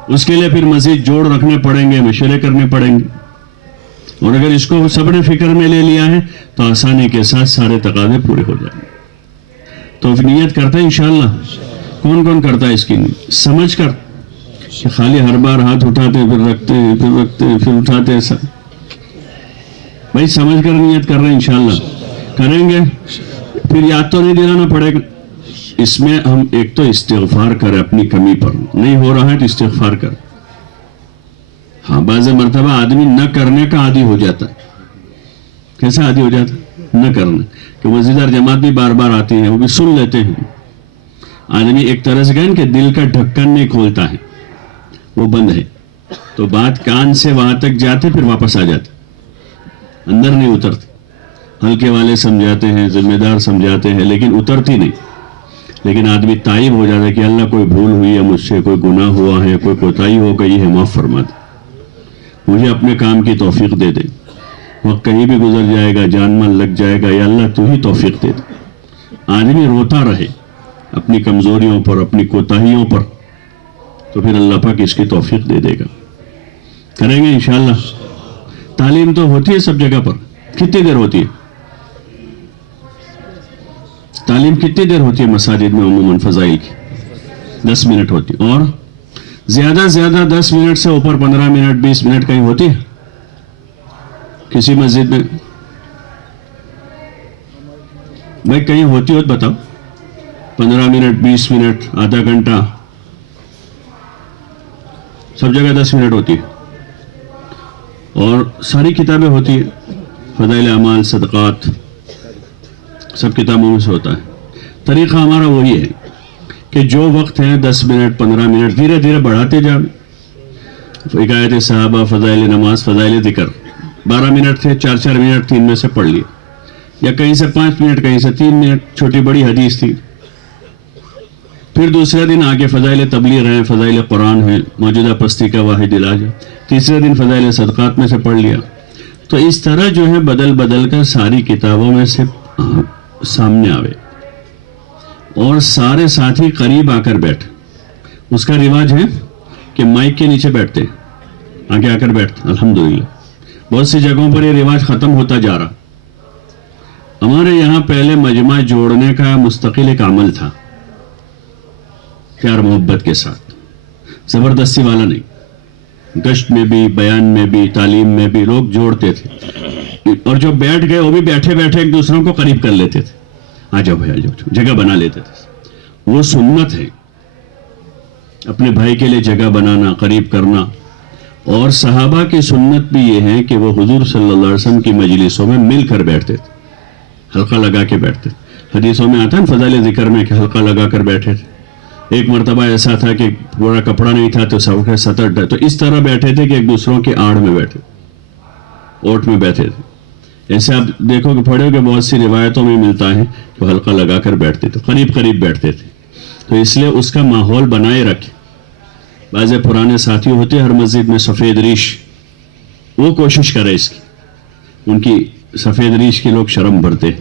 اس کے لیے پھر مزید جوڑ رکھنے پڑیں گے، مشورے کرنے پڑیں گے۔ اور اگر اس کو سب نے فکر میں لے لیا ہے تو آسانی کے ساتھ سارے تقاضے پورے ہو جائیں گے۔ تو نیت کرتا ہے انشاءاللہ؟ کون کون کرتا ہے اس کی نیت سمجھ کر، کہ خالی ہر بار ہاتھ اٹھاتے پھر رکھتے ہیں، پھر رکھتے ہیں، پھر اٹھاتے ہیں؟ سب بھائی سمجھ کر نیت کر رہے ہیں، انشاءاللہ کریں گے۔ پھر یاد تو نہیں دلانا پڑے گا، اس میں ہم ایک تو استغفار کریں اپنی کمی پر، نہیں ہو رہا ہے تو استغفار کر۔ ہاں بعض مرتبہ آدمی نہ کرنے کا عادی ہو جاتا ہے۔ کیسا عادی ہو جاتا ہے؟ نہ کرنا، کہ مزیدار جماعت بھی بار بار آتی ہے، وہ بھی سن لیتے ہیں۔ آدمی ایک طرح سے کہیں کہ دل کا ڈھکن نہیں کھولتا ہے، وہ بند ہے، تو بات کان سے وہاں تک جاتے پھر واپس آ جاتے، اندر نہیں اترتی۔ ہلکے والے سمجھاتے ہیں، ذمہ دار سمجھاتے ہیں، لیکن اترتی نہیں۔ لیکن آدمی تائب ہو جاتا ہے کہ اللہ کوئی بھول ہوئی ہے مجھ سے، کوئی گناہ ہوا ہے، کوئی کوتاہی ہو گئی ہے، معاف فرما دے، مجھے اپنے کام کی توفیق دے دے۔ وقت کہیں بھی گزر جائے گا، جان مال لگ جائے گا، یا اللہ تو ہی توفیق دے دے۔ آدمی روتا رہے اپنی کمزوریوں پر، اپنی کوتاہیوں پر، تو پھر اللہ پاک اس کی توفیق دے دے گا۔ کریں گے انشاءاللہ۔ تعلیم تو ہوتی ہے سب جگہ پر، کتنی دیر ہوتی ہے تعلیم؟ کتنی دیر ہوتی ہے مساجد میں عموماً فضائل کی؟ 10 منٹ ہوتی ہے، اور زیادہ سے زیادہ 10 منٹ سے اوپر 15 منٹ 20 منٹ کہیں ہوتی ہے کسی مسجد میں؟ بھائی کہیں ہوتی ہو تو بتاؤ۔ 15 منٹ 20 منٹ آدھا گھنٹہ، سب جگہ 10 منٹ ہوتی ہے، اور ساری کتابیں ہوتی ہیں، فضائل اعمال، صدقات، سب کتابوں میں سے ہوتا ہے۔ طریقہ ہمارا وہی ہے کہ جو وقت ہے 10 منٹ 15 منٹ دھیرے دھیرے بڑھاتے جاؤ۔ حکایت صحابہ، فضائل نماز، فضائل ذکر 12 منٹ تھے، 4 منٹ 3 میں سے پڑھ لیے، یا کہیں سے 5 منٹ کہیں سے 3 منٹ، چھوٹی بڑی حدیث تھی۔ پھر دوسرے دن آگے فضائل تبلیغ ہیں، فضائل قرآن ہے، موجودہ پستی کا واحد علاج ہے، تیسرے دن فضائل صدقات میں سے پڑھ لیا۔ تو اس طرح جو ہے بدل بدل کر ساری کتابوں میں سے سامنے آوے، اور سارے ساتھی قریب آ کر بیٹھ۔ اس کا رواج ہے کہ مائک کے نیچے بیٹھتے، آگے آ کر بیٹھتے۔ الحمدللہ بہت سی جگہوں پر یہ رواج ختم ہوتا جا رہا۔ ہمارے یہاں پہلے مجمع جوڑنے کا مستقل ایک عمل تھا، پیار محبت کے ساتھ، زبردستی والا نہیں۔ گشت میں بھی، بیان میں بھی، تعلیم میں بھی لوگ جوڑتے تھے، اور جو بیٹھ گئے وہ بھی بیٹھے بیٹھے ایک دوسروں کو قریب کر لیتے تھے۔ آ جاؤ بھائی، آ جاؤ، جگہ بنا لیتے تھے۔ وہ سنت ہے، اپنے بھائی کے لیے جگہ بنانا، قریب کرنا۔ اور صحابہ کی سنت بھی یہ ہے کہ وہ حضور صلی اللہ علیہ وسلم کی مجلسوں میں مل کر بیٹھتے تھے، حلقہ لگا کے بیٹھتے تھے۔ حدیثوں میں آتا ہے فضائل ذکر میں کہ حلقہ لگا کر بیٹھے تھے۔ ایک مرتبہ ایسا تھا کہ پورا کپڑا نہیں تھا تو سب کے سطر ڈھے، تو اس طرح بیٹھے تھے کہ ایک دوسروں کی آڑ میں بیٹھے، اوٹ میں بیٹھے تھے۔ ایسے آپ دیکھو کہ پڑھو کہ بہت سی روایتوں میں ملتا ہے کہ حلقہ لگا کر بیٹھتے تھے، قریب قریب بیٹھتے تھے۔ تو اس لیے اس کا ماحول بنائے رکھے۔ بعض پرانے ساتھی ہوتے ہر مسجد میں سفید ریش، وہ کوشش کرے اس کی، ان کی سفید ریش کی لوگ شرم بھرتے ہیں۔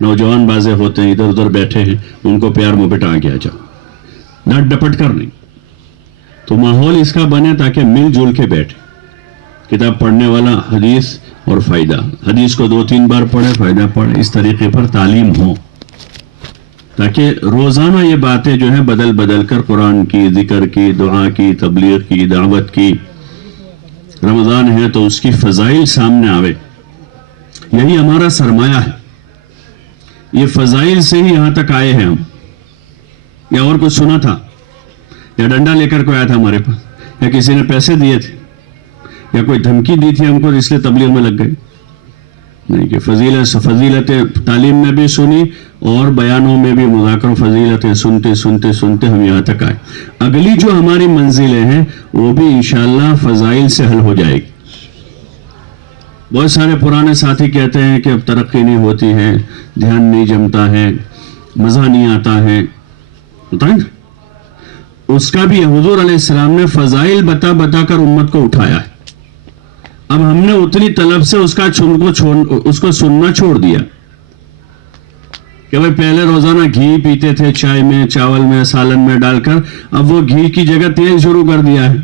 نوجوان بازے ہوتے ہیں ادھر ادھر بیٹھے ہیں، ان کو پیار محبت آ گیا، جاؤ ڈٹ ڈپٹ کر نہیں۔ تو ماحول اس کا بنے تاکہ مل جل کے بیٹھے، کتاب پڑھنے والا حدیث اور فائدہ، حدیث کو 2-3 بار پڑھے، فائدہ پڑھے، اس طریقے پر تعلیم ہو، تاکہ روزانہ یہ باتیں جو ہیں بدل بدل کر قرآن کی، ذکر کی، دعا کی، تبلیغ کی، دعوت کی، رمضان ہے تو اس کی فضائل سامنے آوے۔ یہی ہمارا سرمایہ ہے، یہ فضائل سے ہی یہاں تک آئے ہیں ہم۔ یا اور کچھ سنا تھا، یا ڈنڈا لے کر کوئی آیا تھا ہمارے پاس، یا کسی نے پیسے دیے تھے، یا کوئی دھمکی دی تھی ہم کو اس لیے تبلیغ میں لگ گئے؟ نہیں کہ فضیلت تعلیم میں بھی سنی اور بیانوں میں بھی مذاکر و فضیلتیں سنتے سنتے سنتے ہم یہاں تک آئے. اگلی جو ہماری منزلیں ہیں وہ بھی انشاءاللہ فضائل سے حل ہو جائے گی. بہت سارے پرانے ساتھی کہتے ہیں کہ اب ترقی نہیں ہوتی ہے, دھیان نہیں جمتا ہے, مزہ نہیں آتا ہے, بتائیں نا. اس کا بھی حضور علیہ السلام نے فضائل بتا بتا کر امت کو اٹھایا ہے. اب ہم نے اتنی طلب سے اس کو سننا چھوڑ دیا کہ بھئی پہلے روزانہ گھی پیتے تھے چائے میں, چاول میں, سالن میں ڈال کر, اب وہ گھی کی جگہ تیل شروع کر دیا ہے.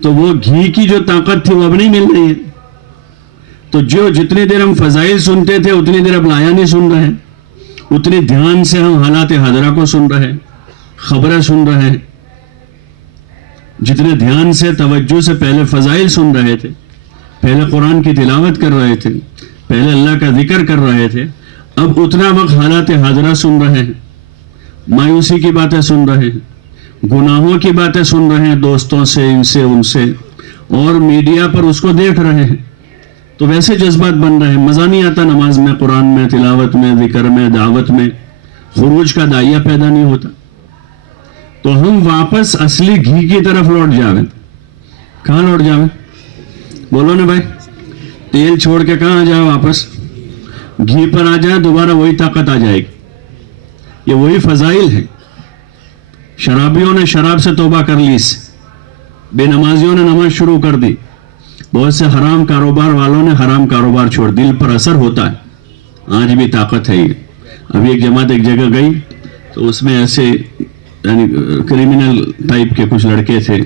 تو وہ گھی کی جو طاقت تھی وہ اب نہیں مل رہی ہے. تو جتنی دیر ہم فضائل سنتے تھے اتنی دیر اب لایا نہیں سن رہے ہیں, اتنی دھیان سے ہم حالات حاضرہ کو سن رہے ہیں, خبریں سن رہے ہیں. جتنے دھیان سے توجہ سے پہلے فضائل سن رہے تھے, پہلے قرآن کی تلاوت کر رہے تھے, پہلے اللہ کا ذکر کر رہے تھے, اب اتنا وقت حالات حاضرہ سن رہے ہیں, مایوسی کی باتیں سن رہے ہیں, گناہوں کی باتیں سن رہے ہیں دوستوں سے, ان سے ان سے, اور میڈیا پر اس کو دیکھ رہے ہیں. تو ویسے جذبات بن رہے ہیں. مزہ نہیں آتا نماز میں, قرآن میں, تلاوت میں, ذکر میں, دعوت میں. خروج کا داعیہ پیدا نہیں ہوتا. تو ہم واپس اصلی گھی کی طرف لوٹ جاویں. کہاں لوٹ جاویں؟ بولو نا بھائی. تیل چھوڑ کے کہاں آ جائے واپس؟ گھی پر آ جائے, دوبارہ وہی طاقت آ جائے گی. یہ وہی فضائل ہیں. شرابیوں نے شراب سے توبہ کر لی, بے نمازیوں نے نماز شروع کر دی, بہت سے حرام کاروبار والوں نے حرام کاروبار چھوڑ. دل پر اثر ہوتا ہے, آج بھی طاقت ہے یہ. ابھی ایک جماعت ایک جگہ گئی تو اس میں ایسے یعنی کریمنل ٹائپ کے کچھ لڑکے تھے,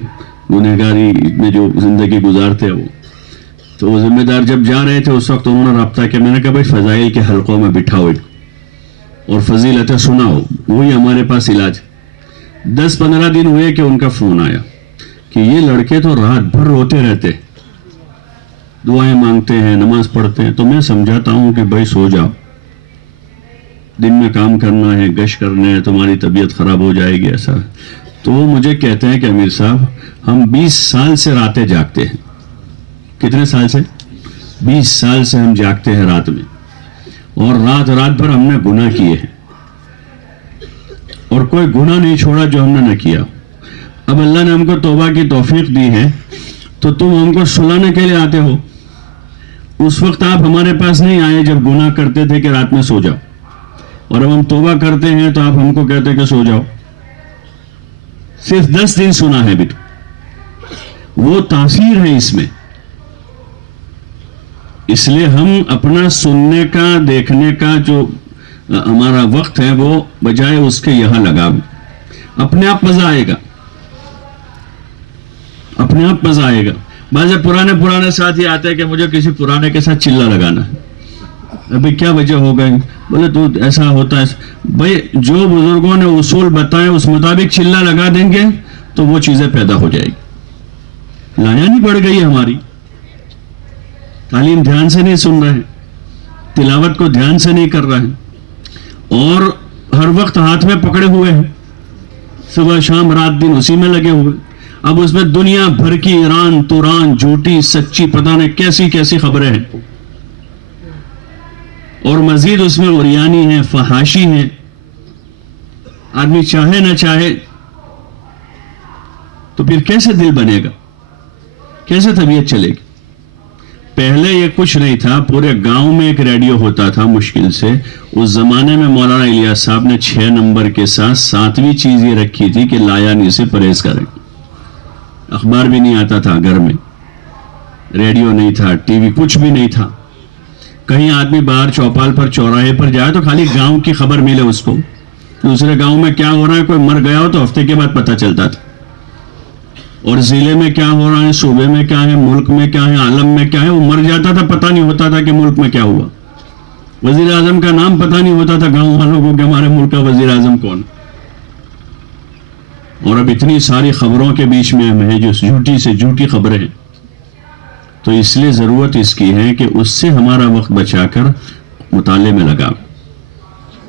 گنہگاری میں جو زندگی گزارتے وہ. تو وہ ذمہ دار جب جا رہے تھے اس وقت انہوں نے رابطہ کیا. میں نے کہا بھائی فضائل کے حلقوں میں بٹھاؤ اور فضیلتیں سناؤ, وہی ہمارے پاس علاج. 10-15 دن ہوئے کہ ان کا فون آیا کہ یہ لڑکے تو رات بھر روتے رہتے, دعائیں مانگتے ہیں, نماز پڑھتے ہیں. تو میں سمجھاتا ہوں کہ بھائی سو جاؤ, دن میں کام کرنا ہے, گشت کرنے ہے, تمہاری طبیعت خراب ہو جائے گی ایسا. تو وہ مجھے کہتے ہیں کہ امیر صاحب ہم 20 سال سے راتیں جاگتے ہیں. کتنے سال سے؟ 20 سال سے ہم جاگتے ہیں رات میں, اور رات بھر ہم نے گناہ کیے ہیں, اور کوئی گناہ نہیں چھوڑا جو ہم نے نہ کیا. اب اللہ نے ہم کو توبہ کی توفیق دی ہے تو تم ہم کو سلانے کے لیے آتے ہو. اس وقت آپ ہمارے پاس نہیں آئے جب گناہ کرتے تھے کہ رات میں سو جاؤ, اور اب ہم توبہ کرتے ہیں تو آپ ہم کو کہتے کہ سو جاؤ. صرف 10 دن سنا ہے بھی تو وہ تاثیر ہے اس میں. اس لیے ہم اپنا سننے کا, دیکھنے کا جو ہمارا وقت ہے وہ بجائے اس کے یہاں لگا. اپنے آپ مزہ آئے گا, اپنے آپ مزہ آئے گا. بعض پرانے ساتھی آتے ہیں کہ مجھے کسی پرانے کے ساتھ چلا لگانا ہے. ابھی کیا وجہ ہو گئی؟ بولے تو ایسا ہوتا ہے. بھائی جو بزرگوں نے اصول بتائے اس مطابق چلا لگا دیں گے تو وہ چیزیں پیدا ہو جائے گی. لایا نہیں بڑھ گئی ہماری. تعلیم دھیان سے نہیں سن رہے, تلاوت کو دھیان سے نہیں کر رہے, اور ہر وقت ہاتھ میں پکڑے ہوئے ہیں, صبح شام رات دن اسی میں لگے ہوئے. اب اس میں دنیا بھر کی ایران توران جھوٹی سچی پتہ نہیں کیسی کیسی خبریں ہیں, اور مزید اس میں عریانی ہے, فحاشی ہے. آدمی چاہے نہ چاہے تو پھر کیسے دل بنے گا, کیسے طبیعت چلے گی؟ پہلے یہ کچھ نہیں تھا. پورے گاؤں میں ایک ریڈیو ہوتا تھا مشکل سے. اس زمانے میں مولانا الیاس صاحب نے 6 نمبر کے ساتھ 7ویں چیز یہ رکھی تھی کہ لایانی سے پرہیز کریں. اخبار بھی نہیں آتا تھا گھر میں, ریڈیو نہیں تھا, ٹی وی کچھ بھی نہیں تھا. کہیں آدمی باہر چوپال پر چوراہے پر جائے تو خالی گاؤں کی خبر ملے اس کو. دوسرے گاؤں میں کیا ہو رہا ہے, کوئی مر گیا ہو تو ہفتے کے بعد پتہ چلتا تھا. اور ضلع میں کیا ہو رہا ہے, صوبے میں کیا ہے, ملک میں کیا ہے, عالم میں کیا ہے, وہ مر جاتا تھا, پتہ نہیں ہوتا تھا کہ ملک میں کیا ہوا. وزیر اعظم کا نام پتہ نہیں ہوتا تھا گاؤں والوں کو کہ ہمارے ملک کا وزیر اعظم کون. اور اب اتنی ساری خبروں کے بیچ میں ہم ہیں جو جھوٹی سے جھوٹی خبریں ہیں. تو اس لیے ضرورت اس کی ہے کہ اس سے ہمارا وقت بچا کر مطالعے میں لگا.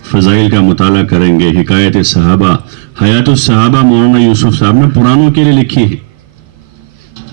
فضائل کا مطالعہ کریں گے. حکایت صحابہ, حیات الصحابہ مولانا یوسف صاحب نے پرانوں کے لیے لکھی ہے.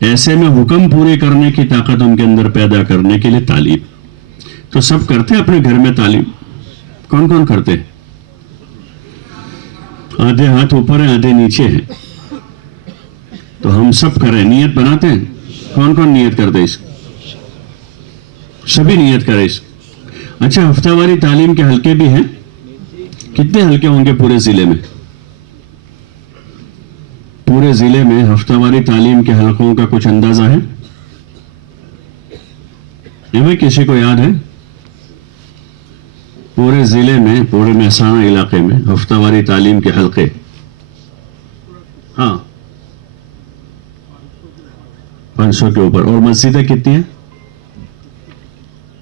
ایسے میں حکم پورے کرنے کی طاقت ان کے اندر پیدا کرنے کے لیے تعلیم. تو سب کرتے اپنے گھر میں تعلیم؟ کون کون کرتے؟ آدھے ہاتھ اوپر ہیں آدھے نیچے ہیں. تو ہم سب کریں, نیت بناتے ہیں. کون کون نیت کرتے اس؟ سبھی نیت کرے اس. اچھا, ہفتہ واری تعلیم کے حلقے بھی ہیں. کتنے حلقے ہوں گے پورے ضلع میں؟ پورے ضلع میں ہفتہ واری تعلیم کے حلقوں کا کچھ اندازہ ہے؟ بھائی کسی کو یاد ہے؟ پورے ضلع میں, پورے مہسانہ علاقے میں ہفتہ واری تعلیم کے حلقے؟ ہاں, 500 کے اوپر. اور مسجدیں کتنی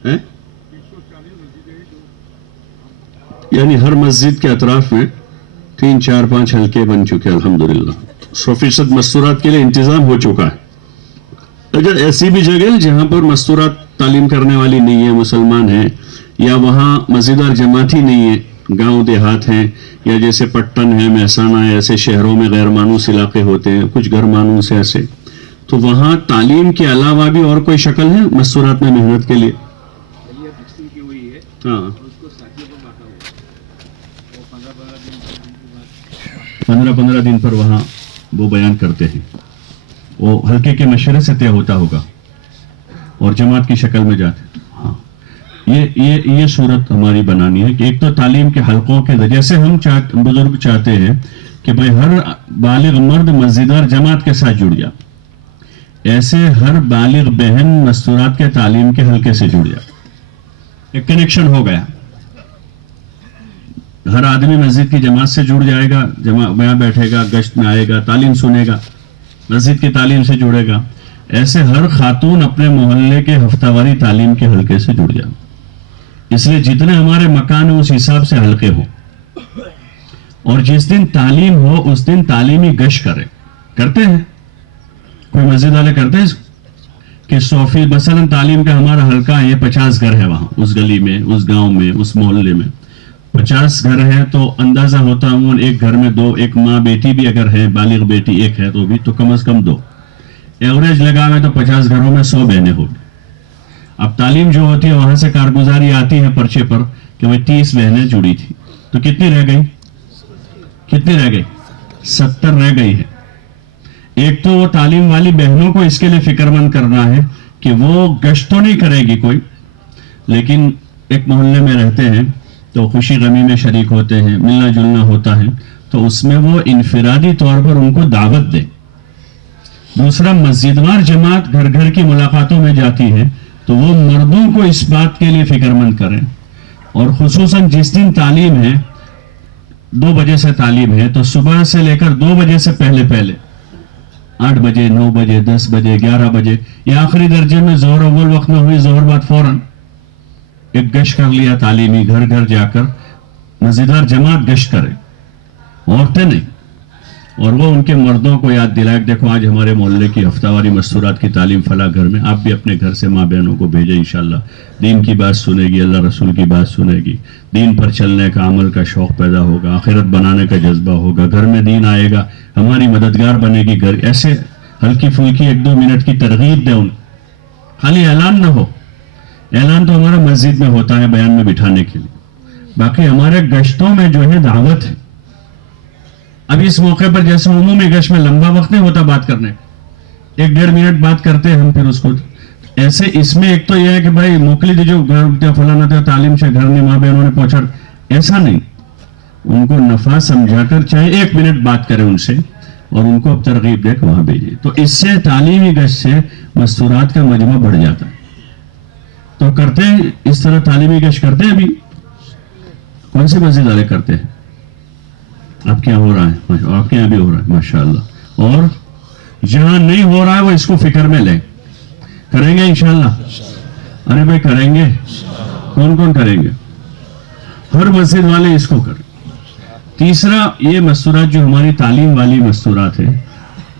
ہیں؟ یعنی ہر مسجد کے اطراف میں 3 4 5 حلقے بن چکے. الحمدللہ 100% مستورات کے لیے انتظام ہو چکا ہے. اگر ایسی بھی جگہ جہاں پر مستورات تعلیم کرنے والی نہیں ہے, مسلمان ہیں, یا وہاں مسجد اور جماعت ہی نہیں ہے, گاؤں دیہات ہیں, یا جیسے پٹن ہے, مہسانہ ہے, ایسے شہروں میں غیر مانوس علاقے ہوتے ہیں, کچھ گھر مانوس ہے ایسے, تو وہاں تعلیم کے علاوہ بھی اور کوئی شکل ہے مستورات میں محنت کے لیے؟ ہاں, 15 دن پر وہاں وہ بیان کرتے ہیں. وہ حلقے کے مشورے سے طے ہوتا ہوگا اور جماعت کی شکل میں جاتے ہیں. ہاں, یہ صورت ہماری بنانی ہے کہ ایک تو تعلیم کے حلقوں کے ذریعے سے ہم بزرگ چاہتے ہیں کہ بھائی ہر بالغ مرد مسجدار جماعت کے ساتھ جڑ جا, ایسے ہر بالغ بہن مستورات کے تعلیم کے حلقے سے جڑ جا. ایک کنیکشن ہو گیا. ہر آدمی مسجد کی جماعت سے جڑ جائے گا, وہاں بیٹھے گا, گشت میں آئے گا, تعلیم سنے گا, مسجد کی تعلیم سے جڑے گا. ایسے ہر خاتون اپنے محلے کے ہفتہ واری تعلیم کے حلقے سے جڑ جائے. اس لیے جتنے ہمارے مکان ہیں اس حساب سے حلقے ہو, اور جس دن تعلیم ہو اس دن تعلیمی گشت کرتے ہیں. کوئی مسجد والے کرتے ہیں کہ 100 مثلا تعلیم کا ہمارا حلقہ ہے, 50 گھر ہے وہاں اس گلی میں, اس گاؤں میں, اس محلے میں 50 گھر ہے, تو اندازہ ہوتا عموماً ایک گھر میں 2, ایک ماں بیٹی بھی اگر ہے, بالغ بیٹی ایک ہے تو بھی تو کم از کم 2. ایوریج لگا ہوئے تو 50 گھروں میں 100 بہنیں ہوگی. اب تعلیم جو ہوتی ہے وہاں سے کارگزاری آتی ہے پرچے پر کہ وہ 30 بہنیں جڑی تھی, تو کتنی رہ گئی؟ 70 رہ گئی ہے. ایک تو وہ تعلیم والی بہنوں کو اس کے لیے فکر مند کرنا ہے کہ وہ گشت تو نہیں کرے گی کوئی, لیکن ایک محلے میں رہتے ہیں تو خوشی غمی میں شریک ہوتے ہیں, ملنا جلنا ہوتا ہے, تو اس میں وہ انفرادی طور پر ان کو دعوت دے. دوسرا, مسجدوار جماعت گھر گھر کی ملاقاتوں میں جاتی ہے تو وہ مردوں کو اس بات کے لیے فکر مند کریں, اور خصوصاً جس دن تعلیم ہے 2 بجے سے تعلیم ہے تو صبح سے لے کر 2 بجے سے پہلے 8 بجے, 9 بجے, 10 بجے, 11 بجے, یا آخری درجے میں ظہر اول وقت میں ہوئی, ظہر بعد فوراً ایک گشت کر لیا تعلیمی, گھر گھر جا کر مسجدار جماعت گشت کرے, عورتیں نہیں. اور وہ ان کے مردوں کو یاد دلائے, دیکھو آج ہمارے محلے کی ہفتہ واری مستورات کی تعلیم فلاں گھر میں, آپ بھی اپنے گھر سے ماں بہنوں کو بھیجیں, انشاءاللہ دین کی بات سنے گی, اللہ رسول کی بات سنے گی, دین پر چلنے کا, عمل کا شوق پیدا ہوگا, آخرت بنانے کا جذبہ ہوگا, گھر میں دین آئے گا, ہماری مددگار بنے گی گھر. ایسے ہلکی پھلکی 1-2 منٹ کی ترغیب دیں ان, خالی اعلان نہ ہو. اعلان تو ہمارا مسجد میں ہوتا ہے بیان میں بٹھانے کے لیے, باقی ہمارے گشتوں میں جو ہے دعوت ہے. اب اس موقع پر جیسے عمومی گشت میں لمبا وقت نہیں ہوتا بات کرنے, 1-1.5 منٹ بات کرتے ہیں ہم, پھر اس کو ایسے اس میں ایک تو یہ ہے کہ بھائی موکلی دی جو گھر فلانا تھا تعلیم سے گھر نے ماں بہنوں نے پہنچا, ایسا نہیں. ان کو نفع سمجھا کر چاہے 1 منٹ بات کریں ان سے, اور ان کو اب ترغیب دے کے وہاں بھیجیں, تو اس سے تعلیمی گشت سے مستورات کا مجمع بڑھ جاتا ہے. تو کرتے ہیں اس طرح تعلیمی گشت کرتے ہیں. ابھی کون سے مسجد والے کرتے ہیں؟ آپ کے یہاں ہو رہا ہے, آپ کے یہاں بھی ہو رہا ہے ماشاءاللہ. اور جہاں نہیں ہو رہا ہے وہ اس کو فکر میں لیں, کریں گے انشاءاللہ. ارے بھائی کریں گے, کون کون کریں گے؟ ہر مسجد والے اس کو کریں. تیسرا, یہ مستورات جو ہماری تعلیم والی مستورات ہے,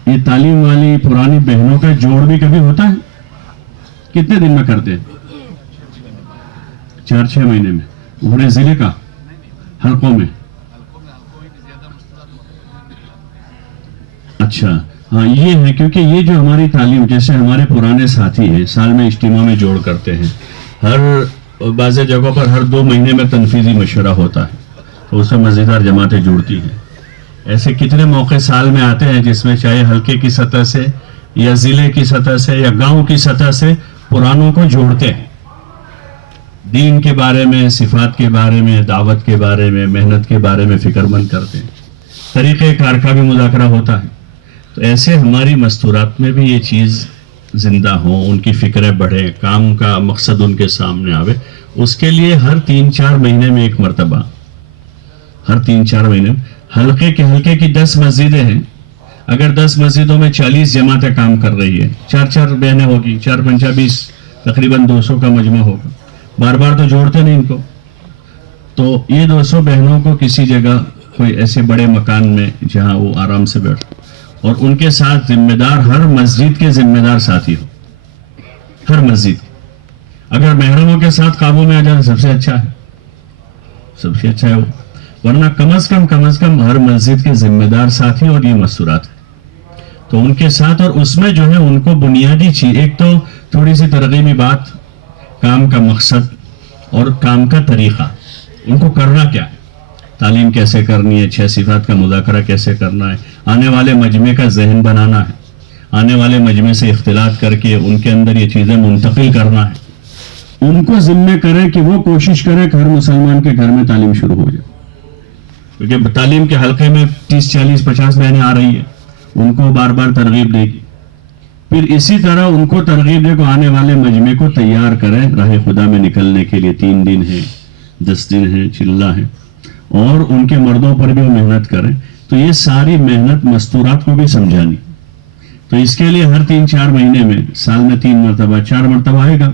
یہ تعلیم والی پرانی بہنوں کا جوڑ بھی کبھی ہوتا ہے؟ کتنے دن میں کرتے ہیں؟ 4-6 مہینے میں. پورے ضلع کا حلقوں میں؟ اچھا, ہاں یہ ہے، کیونکہ یہ جو ہماری تعلیم، جیسے ہمارے پرانے ساتھی ہیں سال میں اجتماع میں جوڑ کرتے ہیں، ہر بعض جگہوں پر ہر 2 مہینے میں تنفیذی مشورہ ہوتا ہے، تو اس میں مزیدار جماعتیں جڑتی ہیں. ایسے کتنے موقع سال میں آتے ہیں جس میں چاہے حلقے کی سطح سے یا ضلع کی سطح سے یا گاؤں کی سطح سے پرانوں کو جوڑتے ہیں، دین کے بارے میں، صفات کے بارے میں، دعوت کے بارے میں، محنت کے بارے میں فکر مند کرتے ہیں، طریقہ کار کا بھی مذاکرہ ہوتا ہے. تو ایسے ہماری مستورات میں بھی یہ چیز زندہ ہو، ان کی فکریں بڑھیں، کام کا مقصد ان کے سامنے آوے. اس کے لیے ہر 3-4 مہینے میں ایک مرتبہ، ہر 3-4 مہینے حلقے کی 10 مسجدیں ہیں. اگر 10 مسجدوں میں 40 جماعتیں کام کر رہی ہے، 4 بہنیں ہوگی، 4×5 = 20، تقریباً 200 کا مجمع ہوگا. بار بار تو جوڑتے نہیں ان کو، تو یہ 200 بہنوں کو کسی جگہ کوئی ایسے بڑے مکان میں جہاں وہ آرام سے بیٹھ، اور ان کے ساتھ ذمہ دار، ہر مسجد کے ذمہ دار ساتھی ہو، ہر مسجد. اگر محرموں کے ساتھ قابو میں آ جائے سب سے اچھا ہے، سب سے اچھا ہے وہ، ورنہ کم از کم ہر مسجد کے ذمہ دار ساتھی اور یہ مستورات ہیں. تو ان کے ساتھ، اور اس میں جو ہے ان کو بنیادی چیز، ایک تو تھوڑی سی ترغیبی بات، کام کا مقصد اور کام کا طریقہ، ان کو کرنا کیا ہے، تعلیم کیسے کرنی ہے، 6 صفات کا مذاکرہ کیسے کرنا ہے، آنے والے مجمع کا ذہن بنانا ہے، آنے والے مجمع سے اختلاط کر کے ان کے اندر یہ چیزیں منتقل کرنا ہے. ان کو ذمہ کریں کہ وہ کوشش کریں کہ ہر مسلمان کے گھر میں تعلیم شروع ہو جائے، کیونکہ تعلیم کے حلقے میں 30, 40, 50 بہنیں آ رہی ہیں، ان کو بار بار ترغیب دے گی. پھر اسی طرح ان کو ترغیب دے کو آنے والے مجمع کو تیار کریں راہ خدا میں نکلنے کے لیے. 3 دن ہے، 10 دن ہے، چلہ ہے، اور ان کے مردوں پر بھی وہ محنت کریں. تو یہ ساری محنت مستورات کو بھی سمجھانی. تو اس کے لیے ہر 3-4 مہینے میں، سال میں 3 مرتبہ، 4 مرتبہ آئے گا.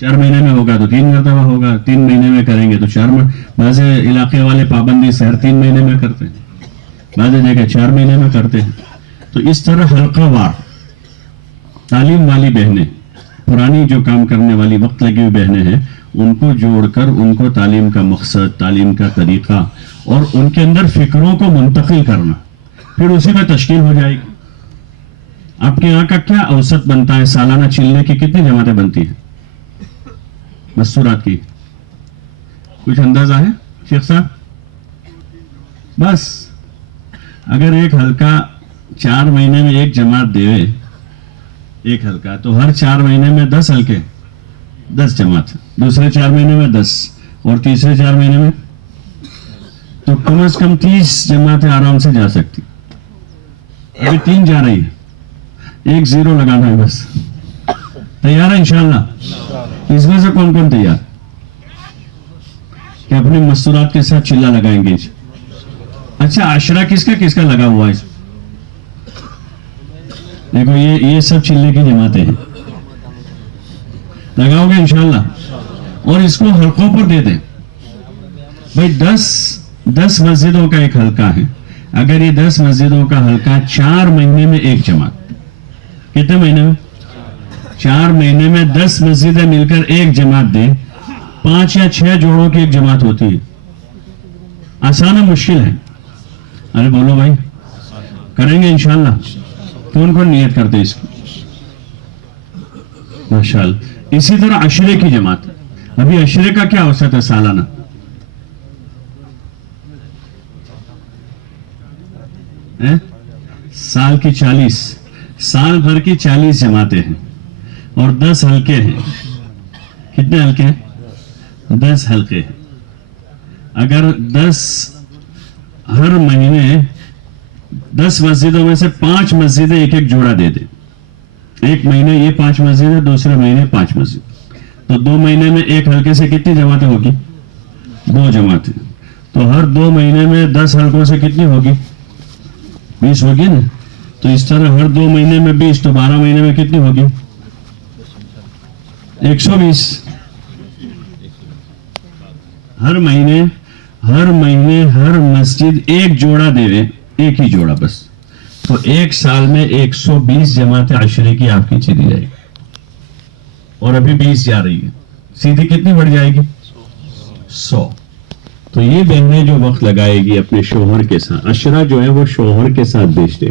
4 مہینے میں ہوگا تو 3 مرتبہ ہوگا، 3 مہینے میں کریں گے تو 4 مرتبہ. بعض علاقے والے پابندی سے ہر 3 مہینے میں کرتے ہیں، بعض جگہ 4 مہینے میں کرتے ہیں. تو اس طرح حلقہ وار تعلیم والی بہنیں، پرانی جو کام کرنے والی وقت لگی ہوئی بہنیں ہیں، ان کو جوڑ کر ان کو تعلیم کا مقصد، تعلیم کا طریقہ اور ان کے اندر فکروں کو منتقل کرنا، پھر اسی میں تشکیل ہو جائے گی. آپ کے یہاں کا کیا اوسط بنتا ہے؟ سالانہ چلنے کی کتنی جماعتیں بنتی ہیں مستورات کی؟ کچھ اندازہ ہے شیخ صاحب؟ بس اگر ایک حلقہ 4 مہینے میں ایک جماعت دے، ایک حلقہ تو ہر 4 مہینے میں 10 حلقے، 10 جماعت، دوسرے 4 مہینے میں 10، اور تیسرے 4 مہینے میں تو کم از کم 30 جماعتیں آرام سے جا سکتی. ابھی 3 جا رہی ہے، 1 0 لگانا ہے بس. تیار ہے انشاءاللہ؟ اس میں سے کون کون تیار کہ اپنے مستورات کے ساتھ چلہ لگائیں گے؟ اچھا، عشرہ کس کا لگا ہوا ہے؟ دیکھو یہ سب چلے کی جماعتیں ہیں، لگاؤ گے انشاءاللہ؟ اور اس کو حلقوں پر دے دیں. بھائی 10 مسجدوں کا ایک حلقہ ہے، اگر یہ 10 مسجدوں کا حلقہ 4 مہینے میں ایک جماعت، کتنے مہینے میں؟ 4 مہینے میں 10 مسجدیں مل کر ایک جماعت دیں، 5 یا 6 جوڑوں کی ایک جماعت ہوتی ہے. آسان ہے مشکل ہے؟ ارے بولو بھائی، کریں گے انشاءاللہ؟ کون کون نیت کرتے اس کی؟ ماشاءاللہ. اسی طرح عشرے کی جماعت، ابھی عشرے کا کیا اوسط ہے سالانہ؟ سال کی 40، سال بھر کی 40 جماعتیں ہیں اور 10 حلقے ہیں. کتنے حلقے ہیں؟ 10 حلقے ہیں. اگر 10 ہر مہینے 10 مسجدوں میں سے 5 مسجدیں ایک جوڑا دے دیں، ایک مہینے یہ 5 مسجدیں، دوسرے مہینے 5 مسجد، تو 2 مہینے میں ایک حلقے سے کتنی جماعتیں ہوگی؟ 2 جماعتیں. تو ہر 2 مہینے میں 10 حلقوں سے کتنی ہوگی؟ 20 ہوگی نا. تو اس طرح ہر 2 مہینے میں 20، تو 12 مہینے میں کتنی ہوگی؟ 120. ہر مہینے ہر مسجد ایک جوڑا دے، ایک ہی جوڑا بس، تو ایک سال میں 120 جماعتیں عشرے کی آپ کی چلی جائے گی. اور ابھی 20 جا رہی ہے، سیدھی کتنی بڑھ جائے گی؟ 100. تو یہ بہنیں جو وقت لگائے گی اپنے شوہر کے ساتھ، عشرہ جو ہے وہ شوہر کے ساتھ بیچتے،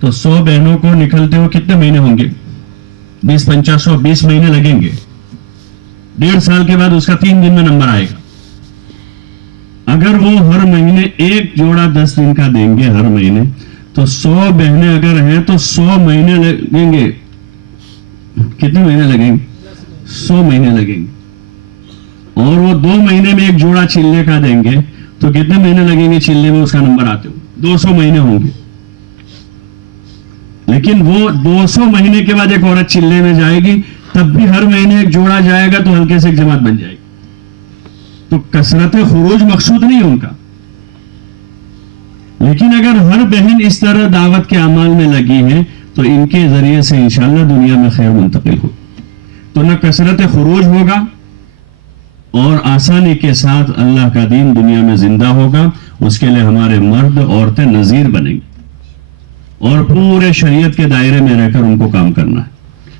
تو 100 بہنوں کو نکلتے ہوئے کتنے مہینے ہوں گے؟ 20 50 100 20 مہینے لگیں گے. 1.5 سال کے بعد اس کا 3 دن میں نمبر آئے گا. اگر وہ ہر مہینے ایک جوڑا 10 دن کا دیں گے ہر مہینے, تو 100 بہنیں اگر ہیں تو 100 مہینے لگیں گے. کتنے مہینے لگیں گے؟ 100 مہینے لگیں گے. اور وہ 2 مہینے میں ایک جوڑا چلنے کا دیں گے تو کتنے مہینے لگیں گے چلنے میں اس کا نمبر آتے ہو؟ 200 مہینے ہوں گے. لیکن وہ 200 مہینے کے بعد ایک عورت چلنے میں جائے گی, تب بھی ہر مہینے ایک جوڑا جائے گا تو ہلکے سے ایک جماعت بن جائے گی. تو کثرت خروج مقصود نہیں ان کا. لیکن اگر ہر بہن اس طرح دعوت کے اعمال میں لگی ہے تو ان کے ذریعے سے انشاءاللہ دنیا میں خیر منتقل ہو. تو نہ کثرت خروج ہوگا اور آسانی کے ساتھ اللہ کا دین دنیا میں زندہ ہوگا. اس کے لیے ہمارے مرد عورتیں نذیر بنیں گے اور پورے شریعت کے دائرے میں رہ کر ان کو کام کرنا ہے.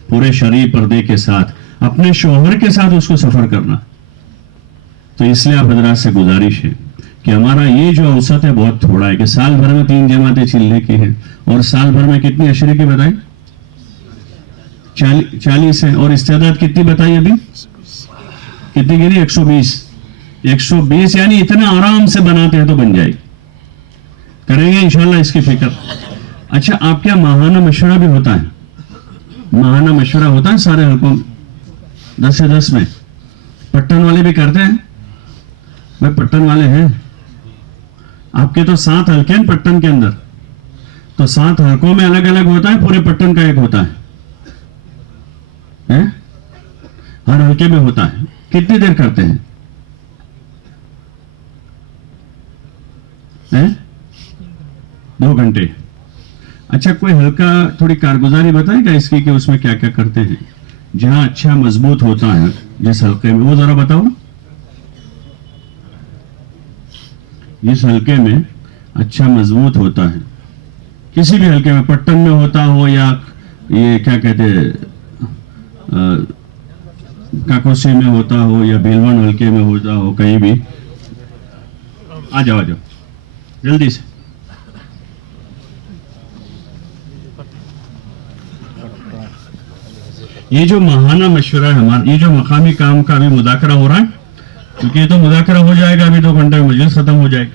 پورے شرعی پردے کے ساتھ اپنے شوہر کے ساتھ اس کو سفر کرنا. تو اس لیے آپ حضرات سے گزارش ہے کہ ہمارا یہ جو اوسط ہے بہت تھوڑا ہے کہ سال بھر میں 3 جماعتیں چلنے کی ہیں, اور سال بھر میں کتنی عشرے کی بتائی؟ 40 ہے. اور استعداد کتنی بتائی ابھی؟ کتنی گری؟ 120. 120 یعنی اتنا آرام سے بناتے ہیں تو بن جائے گی. کریں گے انشاءاللہ اس کی فکر. اچھا, آپ کیا ماہانہ مشورہ بھی ہوتا ہے؟ ماہانہ مشورہ ہوتا ہے سارے حلقوں میں 10 سے 10 میں؟ پٹن والے بھی کرتے ہیں؟ بھائی پٹن والے ہیں آپ کے تو 7 حلقے ہیں پٹن کے اندر, تو 7 حلقوں میں الگ الگ ہوتا ہے, پورے پٹن کا ایک ہوتا ہے, ہر حلقے میں ہوتا ہے. کتنی دیر کرتے ہیں؟ 2 گھنٹے. اچھا, کوئی حلقہ تھوڑی کارگزاری بتائے گا اس کی کہ اس میں کیا کیا کرتے ہیں؟ جہاں اچھا مضبوط ہوتا ہے جس حلقے میں, وہ ذرا بتاؤ. جس حلقے میں اچھا مضبوط ہوتا ہے, کسی بھی حلقے میں, پٹن میں ہوتا ہو یا یہ کیا کہتے کاکوسی میں ہوتا ہو یا بھیلون حلقے میں ہوتا ہو, کہیں بھی آ جاؤ جلدی سے. یہ جو ماہانہ مشورہ ہے ہمارا, یہ جو مقامی کام کا ابھی مذاکرہ ہو رہا ہے, کیونکہ یہ تو مذاکرہ ہو جائے گا ابھی 2 گھنٹے میں مجلس ختم ہو جائے گی,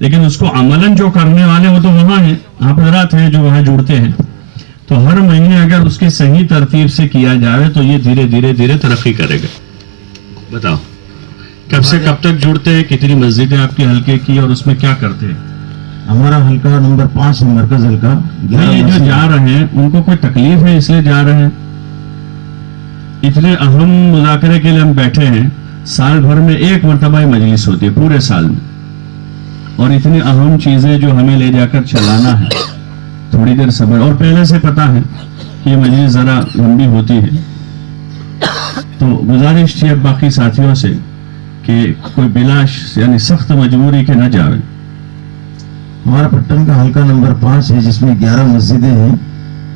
لیکن اس کو عملاً جو کرنے والے وہ تو وہاں ہیں, آپ حضرات ہیں جو وہاں جڑتے ہیں. تو ہر مہینے اگر اس کی صحیح ترتیب سے کیا جائے تو یہ دھیرے دھیرے دھیرے ترقی کرے گا. بتاؤ کب سے کب تک جڑتے ہیں, کتنی مسجدیں آپ کے حلقے کی, اور اس میں کیا کرتے ہیں؟ ہمارا حلقہ نمبر 5 ہے, مرکز حلقہ. یہ جو جا رہے ہیں ان کو کوئی تکلیف ہے اس لیے جا رہے ہیں؟ اتنے اہم مذاکرے کے لیے ہم بیٹھے ہیں. سال بھر میں 1 مرتبہ مجلس ہوتی ہے پورے سال میں, اور اتنی اہم چیزیں جو ہمیں لے جا کر چلانا ہے, تھوڑی دیر صبر. اور پہلے سے پتا ہے کہ یہ مجلس ذرا لمبی ہوتی ہے, تو گزارش تھی اب باقی ساتھیوں سے کہ کوئی بلاش یعنی سخت مجبوری کے نہ جاوے. ہمارا پٹن کا حلقہ نمبر 5 ہے جس میں 11 مسجدیں ہیں.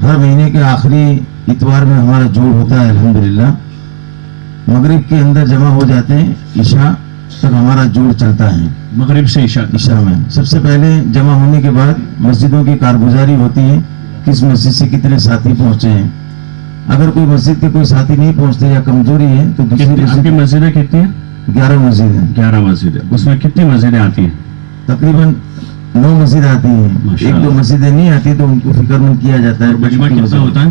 ہر مہینے کے آخری اتوار میں ہمارا جوڑ ہوتا ہے الحمدللہ. مغرب کے اندر جمع ہو جاتے ہیں, عشاء تک ہمارا جوڑ چلتا ہے. مغرب سے عشاء میں سب سے پہلے جمع ہونے کے بعد مسجدوں کی کارگزاری ہوتی ہے, کس مسجد سے کتنے ساتھی پہنچے ہیں. اگر کوئی مسجد کے کوئی ساتھی نہیں پہنچتے یا کمزوری ہے تو دوسری مسجدیں کتنی ہیں؟ 11 مسجدیں. 11 مسجدیں. اس میں کتنی مسجدیں آتی ہیں؟ تقریباً 9 مسجد آتی ہیں. 1-2 مسجدیں نہیں آتی تو ان کو فکر مند کیا جاتا ہے. مجمع کتنا ہوتا ہے؟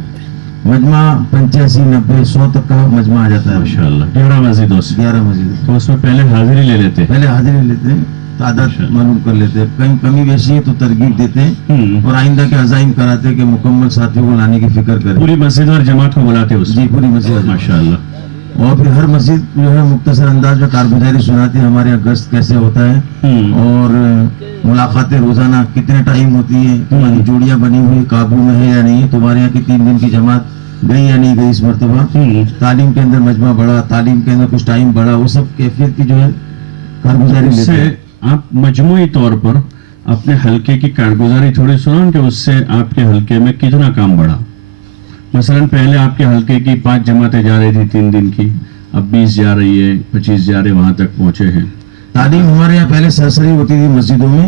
مجمع 85 90 100 تک کا مجمع آ جاتا ہے. ماشاءاللہ 11 مسجدوں سے. 11 مسجد. تو اس میں پہلے حاضری لے لیتے ہیں. پہلے حاضری لیتے ہیں, تعداد معلوم کر لیتے ہیں. کہیں کمی بیشی ہے تو ترغیب دیتے ہیں اور آئندہ کے عزائم کراتے ہیں کہ مکمل ساتھیوں کو لانے کی فکر کریں. پوری مسجد اور جماعت کو بلاتے ہیں؟ جی پوری مسجد. ماشاءاللہ. اور پھر ہر مسجد جو ہے مختصر انداز میں کارگزاری سناتی ہے, ہمارے یہاں گشت کیسے ہوتا ہے اور ملاقاتیں روزانہ کتنے ٹائم ہوتی ہیں, تمہاری جوڑیاں بنی ہوئی قابو میں ہے یا نہیں, تمہارے یہاں کی 3 دن کی جماعت گئی یا نہیں گئی اس مرتبہ, تعلیم کے اندر مجمع بڑھا, تعلیم کے اندر کچھ ٹائم بڑھا, وہ سب کیفیت کی جو ہے کارگزاری لیتے ہیں. آپ مجموعی طور پر اپنے حلقے کی کارگزاری تھوڑی سنائیں کہ اس سے آپ کے حلقے میں کتنا کام بڑھا. مثلا پہلے آپ کے حلقے کی 5 جماعتیں جا رہی تھی 3 دن کی, اب 20 جا رہی ہے, 25 جا رہے, وہاں تک پہنچے ہیں. تعلیم ہمارے یہاں پہلے سرسری ہوتی تھی مسجدوں میں,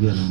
11।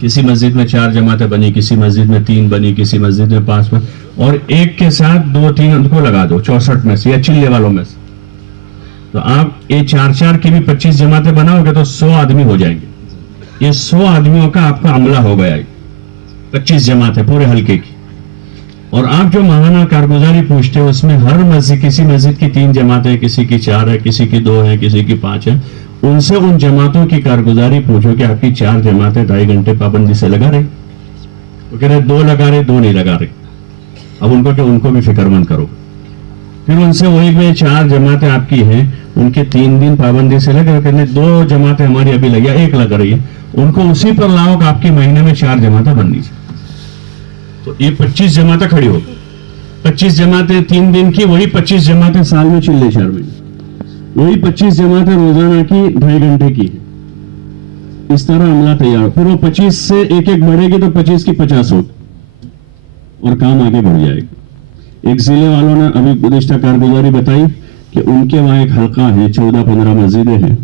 کسی مسجد میں 4 جماعتیں بنی, کسی مسجد میں 3 بنی, کسی مسجد میں 5 بنی, اور ایک کے ساتھ 2-3 ان کو لگا دو 64 میں سے یا چلے والوں میں سے, تو آپ یہ 4 کی بھی 25 جماعتیں بناؤ گے تو 100 آدمی ہو جائیں گے. یہ 100 آدمیوں کا آپ کا عملہ ہو گیا, 25 جماعتیں پورے حلقے کی. اور آپ جو ماہانہ کارگزاری پوچھتے ہیں اس میں ہر مسجد, کسی مسجد کی 3 جماعتیں, کسی کی 4 ہے, کسی کی 2 ہے, کسی کی 5 ہے, ان سے ان جماعتوں کی کارگزاری پوچھو کہ آپ کی 4 جماعتیں 2.5 گھنٹے پابندی سے لگا رہے, وہ کہہ رہے 2 لگا رہے, 2 نہیں لگا رہے. اب ان کو کہ ان کو بھی فکر مند کرو. پھر ان سے وہی کہ 4 جماعتیں آپ کی ہیں, ان کے 3 دن پابندی سے لگے, کہتے 2 جماعتیں ہماری ابھی لگی, 1 لگ رہی ہے, ان کو اسی پر لاؤ کہ آپ کی مہینے میں 4 جماعتیں بننی چاہیے. تو یہ 25 جماعتیں کھڑی ہو, 25 جماعتیں 3 دن کی, وہی 25 جماعتیں سال میں چلے 4 مہینے, وہی 25 جماعتیں روزانہ کی 2.5 گھنٹے کی ہے. اس طرح عملہ تیار. پھر وہ 25 سے ایک بڑھے گی تو 25 کی 50 ہوگی اور کام آگے بڑھ جائے گا. ایک ضلع والوں نے ابھی گزشتہ کارگزاری بتائی کہ ان کے وہاں ایک حلقہ ہے, 14-15 مسجدیں ہیں,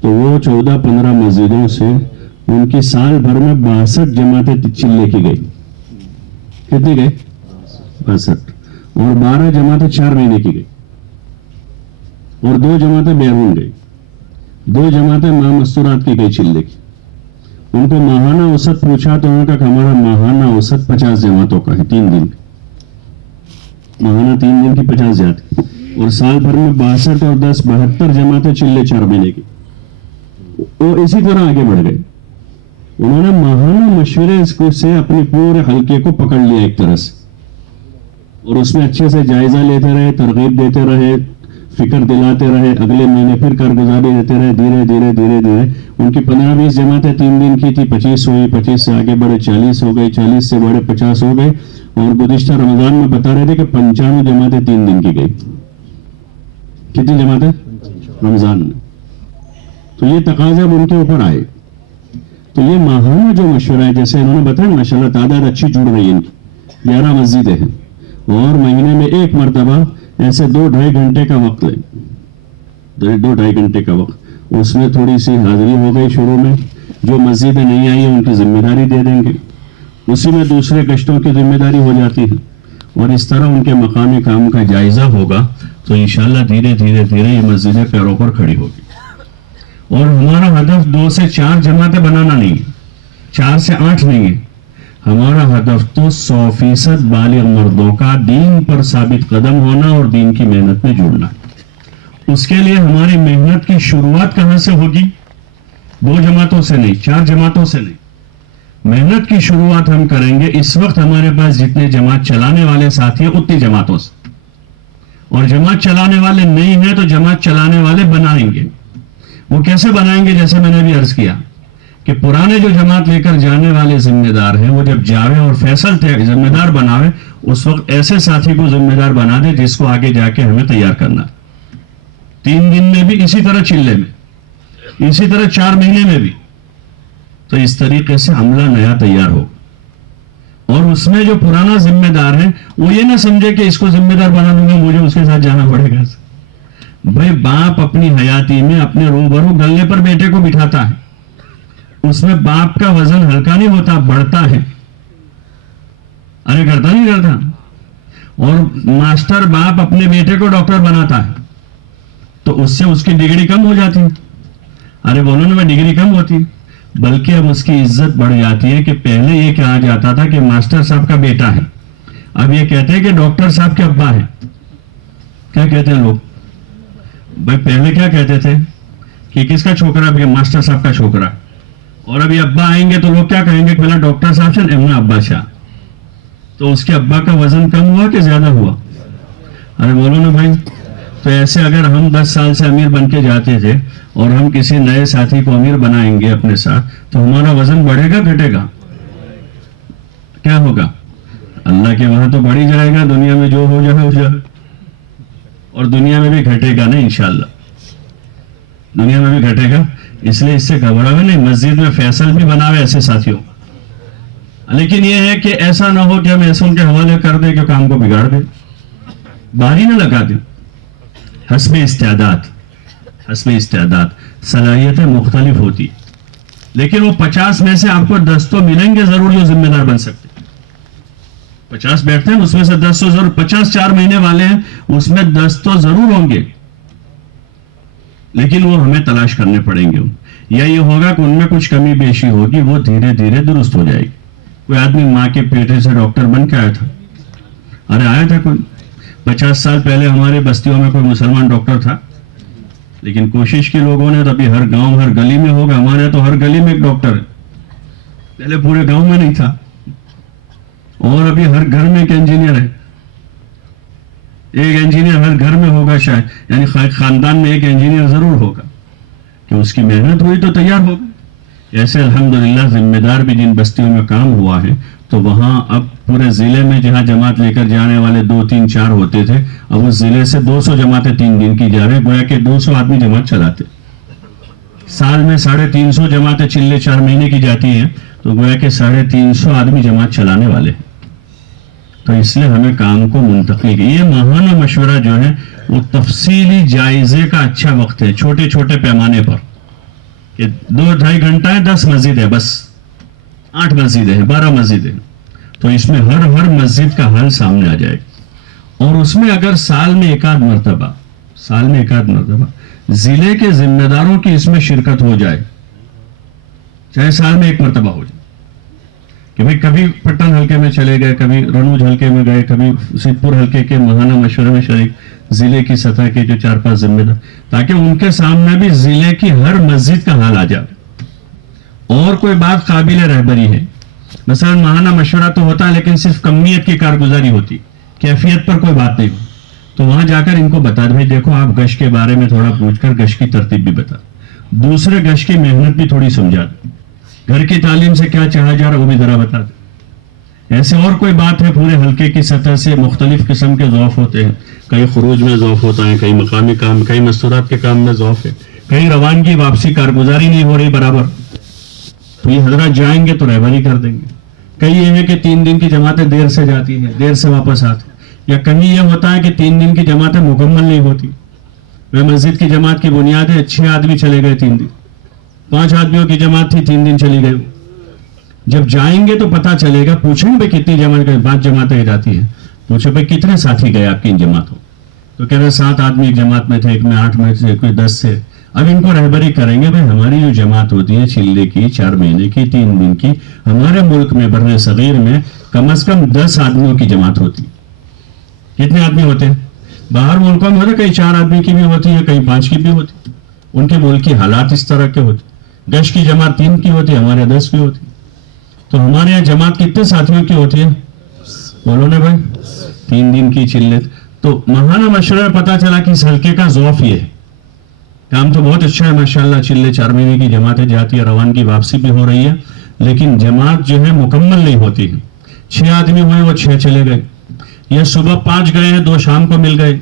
تو وہ 14-15 مسجدوں سے ان کی سال بھر میں 62 جماعتیں چلے کی گئی. کتنی گئی؟ 62. اور 12 جماعتیں 4 مہینے کی گئی, اور 2 جماعتیں بیرون گئی, 2 جماعتیں ماہ مستورات کی گئی چلے کی. ان کو ماہانہ اوسط پوچھا تو انہوں نے کہا کہ ہمارا ماہانہ اوسط 50 جماعتوں کا ہے, 3 دن ماہانہ 3 دن کی 50 جاتی, اور سال بھر میں 62 اور 10 72 جماعتیں چلے 4 مہینے کی. وہ اسی طرح آگے بڑھ گئے. انہوں نے ماہانہ مشورے سے اپنے پورے حلقے کو پکڑ لیا ایک طرح سے, اور اس میں اچھے سے جائزہ لیتے رہے, ترغیب دیتے رہے, فکر دلاتے رہے, اگلے مہینے پھر کارگزاری دیتے رہے. دھیرے دھیرے دھیرے دھیرے ان کی 15-20 جماعتیں 3 دن کی تھی, 25 ہوئی, 25 سے آگے بڑھے 40 ہو گئی, 40 سے بڑھے 50 ہو گئے, اور گزشتہ رمضان میں بتا رہے تھے کہ 95 جماعتیں 3 دن کی گئی. کتنی جماعتیں رمضان میں؟ تو یہ تقاضا اب ان کے اوپر آئے. تو یہ ماہانہ جو مشورہ ہے, جیسے انہوں نے بتایا ماشاءاللہ تعداد اچھی جڑ رہی ہے ان کی, 11 مسجدیں ہیں, اور مہینے میں ایک مرتبہ ایسے 2-2.5 گھنٹے کا وقت لیں, 2-2.5 گھنٹے کا وقت. اس میں تھوڑی سی حاضری ہو گئی شروع میں, جو مسجدیں نہیں آئی ہیں ان کی ذمہ داری دے دیں گے, اسی میں دوسرے گشتوں کی ذمہ داری ہو جاتی ہے, اور اس طرح ان کے مقامی کام کا جائزہ ہوگا تو انشاءاللہ دھیرے دھیرے دھیرے یہ مسجدیں پیروں پر کھڑی ہوگی. اور ہمارا ہدف 2 سے 4 جماعتیں بنانا نہیں ہے, 4 سے 8 نہیں ہے. ہمارا ہدف تو 100% بالغ مردوں کا دین پر ثابت قدم ہونا اور دین کی محنت میں جڑنا. اس کے لیے ہماری محنت کی شروعات کہاں سے ہوگی؟ 2 جماعتوں سے نہیں, 4 جماعتوں سے نہیں. محنت کی شروعات ہم کریں گے اس وقت ہمارے پاس جتنے جماعت چلانے والے ساتھی ہیں اتنی جماعتوں سے, اور جماعت چلانے والے نہیں ہیں تو جماعت چلانے والے بنائیں گے. وہ کیسے بنائیں گے؟ جیسے میں نے بھی عرض کیا کہ پرانے جو جماعت لے کر جانے والے ذمہ دار ہیں, وہ جب جاوے اور فیصل ذمہ دار بناوے, اس وقت ایسے ساتھی کو ذمہ دار بنا دے جس کو آگے جا کے ہمیں تیار کرنا. 3 دن میں بھی اسی طرح چلے میں, اسی طرح 4 مہینے میں بھی. تو اس طریقے سے عملہ نیا تیار ہو, اور اس میں جو پرانا ذمہ دار ہے وہ یہ نہ سمجھے کہ اس کو ذمہ دار بنا دوں گا مجھے اس کے ساتھ جانا پڑے گا. بھائی باپ اپنی حیاتی میں اپنے روبرو گلے پر بیٹے کو بٹھاتا ہے, اس میں باپ کا وزن ہلکا نہیں ہوتا, بڑھتا ہے. ارے کرتا نہیں کرتا. اور ماسٹر باپ اپنے بیٹے کو ڈاکٹر بناتا ہے تو اس سے اس کی ڈگری کم ہو جاتی ہے. ارے بولو نا, میں ڈگری کم ہوتی, بلکہ اب اس کی عزت بڑھ جاتی ہے. کہ پہلے یہ کہا جاتا تھا کہ ماسٹر صاحب کا بیٹا ہے, اب یہ کہتے ہیں کہ ڈاکٹر صاحب کے ابا ہے. کیا کہتے ہیں لوگ؟ بھائی پہلے کیا کہتے تھے کہ کس کا چھوکرا؟ ماسٹر صاحب کا چھوکرا. اور ابھی ابا آئیں گے تو لوگ کیا کہیں گے؟ پہلا ڈاکٹر صاحب سے امنا ابا شاہ. تو اس کے ابا کا وزن کم ہوا کہ زیادہ ہوا؟ ارے بولو نا بھائی. تو ایسے اگر ہم 10 سال سے امیر بن کے جاتے تھے اور ہم کسی نئے ساتھی کو امیر بنائیں گے اپنے ساتھ, تو ہمارا وزن بڑھے گا گھٹے گا؟ کیا ہوگا؟ اللہ کے وہاں تو بڑھ ہی جائے گا, دنیا میں جو ہو جائے ہو جائے, اور دنیا میں بھی گھٹے گا نہیں انشاءاللہ, دنیا میں بھی گھٹے گا. اس لیے اس سے گھبراوے نہیں, مسجد میں فیصل بھی بناوے ایسے ساتھیوں. لیکن یہ ہے کہ ایسا نہ ہو کہ ہم ایسوں کے حوالے کر دیں کہ کام کو بگاڑ دیں, باری نہ لگا دیں. حسب استعداد, حسب استعداد صلاحیتیں مختلف ہوتی. لیکن وہ 50 میں سے آپ کو 10 تو ملیں گے ضرور جو ذمہ دار بن سکتے. 50 بیٹھتے ہیں اس میں سے 10 تو ضرور, 50 4 مہینے والے ہیں اس میں 10 تو ضرور ہوں گے, لیکن وہ ہمیں تلاش کرنے پڑیں گے. یا یہ ہوگا کہ ان میں کچھ کمی بیشی ہوگی, وہ دھیرے دھیرے درست ہو جائے گی. کوئی آدمی ماں کے پیٹے سے ڈاکٹر بن کے آیا تھا, ارے آیا تھا کوئی 50 سال پہلے ہمارے بستیوں میں کوئی مسلمان ڈاکٹر تھا, لیکن کوشش کی لوگوں نے, تو ابھی ہر گاؤں ہر گلی میں ہوگا. ہمارے تو ہر گلی میں ایک ڈاکٹر ہے, پہلے پورے گاؤں میں نہیں تھا. اور ابھی ہر گھر میں ایک انجینئر ہے, ایک انجینئر ہر گھر میں ہوگا شاید, یعنی خاندان میں ایک انجینئر ضرور ہوگا کہ اس کی محنت ہوئی تو تیار ہوگا. ایسے الحمدللہ ذمہ دار بھی جن بستیوں میں کام ہوا ہے, تو وہاں اب پورے ضلع میں جہاں جماعت لے کر جانے والے 2 3 4 ہوتے تھے, اب اس ضلع سے 200 جماعتیں 3 دن کی جا رہے, گویا کہ 200 آدمی جماعت چلاتے. سال میں 350 جماعتیں چلے 4 مہینے کی جاتی ہیں, تو گویا کہ 350 آدمی جماعت چلانے والے ہیں. تو اس لیے ہمیں کام کو منتقل کی. یہ ماہانہ مشورہ جو ہے وہ تفصیلی جائزے کا اچھا وقت ہے, چھوٹے چھوٹے پیمانے پر, کہ 2-2.5 گھنٹہ ہے, 10 مسجد ہے بس, 8 مسجدیں ہیں, 12 مسجدیں ہیں, تو اس میں ہر مسجد کا حل سامنے آ جائے گا. اور اس میں اگر سال میں ایک آدھ مرتبہ ضلع کے ذمہ داروں کی اس میں شرکت ہو جائے, چاہے سال میں 1 مرتبہ ہو جائے, کہ بھئی کبھی پٹن حلقے میں چلے گئے, کبھی رنوج حلقے میں گئے, کبھی سدھپور حلقے کے ماہانہ مشورے میں شریک ضلع کی سطح کے جو 4-5 ذمہ دار, تاکہ ان کے سامنے بھی ضلع کی ہر مسجد کا حال آ جائے. اور کوئی بات قابل رہبری ہے, مثلا ماہانہ مشورہ تو ہوتا ہے لیکن صرف کمیت کی کارگزاری ہوتی, کیفیت پر کوئی بات نہیں ہو, تو وہاں جا کر ان کو بتا دیں, دیکھو آپ گشت کے بارے میں تھوڑا پوچھ کر گشت کی ترتیب بھی بتا, دوسرے گشت کی محنت بھی تھوڑی سمجھا دیں, گھر کی تعلیم سے کیا چاہا جا رہا وہ بھی ذرا بتا دیں. ایسے اور کوئی بات ہے, پورے حلقے کی سطح سے مختلف قسم کے ضعف ہوتے ہیں, کہیں خروج میں ضعف ہوتا ہے, کہیں مقامی کام, کہیں مستورات کے کام میں ضعف ہے, کہیں روانگی واپسی کارگزاری نہیں ہو رہی برابر, تو یہ حضرات جائیں گے تو رہبری کر دیں گے. کہیں یہ ہے کہ 3 دن کی جماعتیں دیر سے جاتی ہیں, دیر سے واپس آتی, یا کہیں یہ ہوتا ہے کہ 3 دن کی جماعتیں مکمل نہیں ہوتی. وہ مسجد کی جماعت کی بنیاد ہے 6 آدمی چلے گئے 3 دن, 5 آدمیوں کی جماعت تھی 3 دن چلی گئی. جب جائیں گے تو پتا چلے گا, پوچھیں گے کتنی جماعت, 5 جماعتیں جاتی ہیں, پوچھو بھائی کتنے ساتھی گئے آپ کی ان جماعتوں, تو کہہ رہے 7 آدمی ایک جماعت میں تھے, ایک میں 8 میں تھے, کوئی 10 سے. اب ان کو رہبری کریں گے, بھائی ہماری جو جماعت ہوتی ہے چلے کی 4 مہینے کی 3 دن کی, ہمارے ملک میں بر صغیر میں کم از کم 10 آدمیوں کی جماعت ہوتی. کتنے آدمی ہوتے ہیں؟ باہر ملکوں میں ہوتا کہیں 4 آدمی کی بھی ہوتی ہے, کہیں 5 کی بھی ہوتی, ان کے ملک کی حالات اس طرح کے ہوتے. گشت کی جماعت 3 کی ہوتی, ہمارے 10 کی ہوتی. تو ہمارے یہاں جماعت کتنے ساتھیوں کی ہوتی ہے؟ بولو نا بھائی, 3 دن کی چلت. تو ماہانہ مشورہ پتا چلا کہ اس حلقے کا ذوف یہ ہے, کام تو بہت اچھا ہے ماشاءاللہ, چلے 4 مہینے کی جماعتیں جاتی ہے, روانگی واپسی بھی ہو رہی ہے, لیکن جماعت جو ہے مکمل نہیں ہوتی ہے. 6 آدمی ہوئے, وہ 6 چلے گئے, یا صبح 5 گئے ہیں, 2 شام کو مل گئے.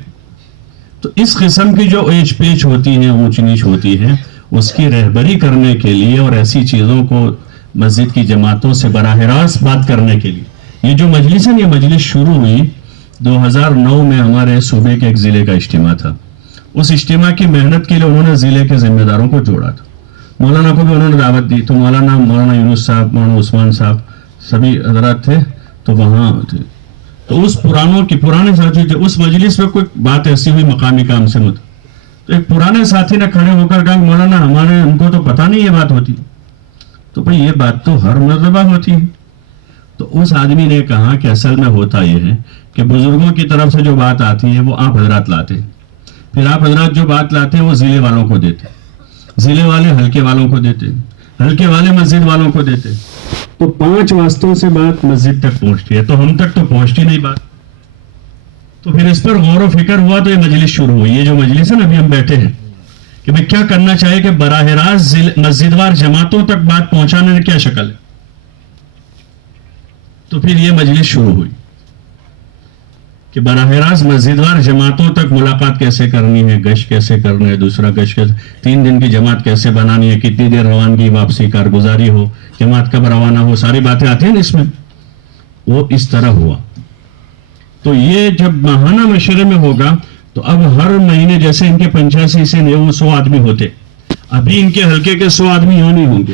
تو اس قسم کی جو ایچ پیچ ہوتی ہے, اونچ نیچ ہوتی ہے, اس کی رہبری کرنے کے لیے اور ایسی چیزوں کو مسجد کی جماعتوں سے براہ راست بات کرنے کے لیے یہ جو مجلس ہے, یہ مجلس شروع ہوئی 2009 میں ہمارے صوبے کے ایک ضلع کا اجتماع تھا. اس اجتماع کی محنت کے لیے انہوں نے ضلع کے ذمہ داروں کو جوڑا تھا, مولانا کو بھی انہوں نے دعوت دی, تو مولانا یونس صاحب, مولانا عثمان صاحب, سبھی حضرات تھے, تو وہاں تھے. تو اس پرانے ساتھی تھے, اس مجلس میں کوئی بات ایسی ہوئی مقامی کام سے تو ایک پرانے ساتھی نے کھڑے ہو کر کہا, مولانا ہمارے ان کو تو پتہ نہیں یہ بات ہوتی. تو بھئی یہ بات تو ہر مرتبہ ہوتی ہے. تو اس آدمی نے کہا کہ اصل میں ہوتا یہ ہے کہ بزرگوں کی طرف سے جو بات آتی ہے وہ آپ حضرات لاتے, پھر آپ حضرات جو بات لاتے ہیں وہ ضلع والوں کو دیتے, ضلع والے حلقے والوں کو دیتے, حلقے والے مسجد والوں کو دیتے. تو 5 واسطوں سے بات مسجد تک پہنچتی ہے, تو ہم تک تو پہنچتی نہیں بات. تو پھر اس پر غور و فکر ہوا, تو یہ مجلس شروع ہوئی. یہ جو مجلس ہے نا, ابھی ہم بیٹھے ہیں کہ بھئی کیا کرنا چاہیے کہ براہ راست مسجد وار جماعتوں تک بات پہنچانے میں کیا شکل ہے. تو پھر یہ مجلس شروع ہوئی کہ براہ راست مسجد وار جماعتوں تک ملاقات کیسے کرنی ہے, گشت کیسے کرنا ہے, دوسرا گشت کیسے, 3 دن کی جماعت کیسے بنانی ہے, کتنی دیر روانگی واپسی کارگزاری ہو, جماعت کب روانہ ہو, ساری باتیں آتی ہیں اس میں. وہ اس طرح ہوا. تو یہ جب ماہانہ مشورے میں ہوگا تو اب ہر مہینے جیسے ان کے 85 سے 100 آدمی ہوتے, ابھی ان کے حلقے کے 100 آدمی یہاں نہیں ہوں گے,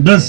10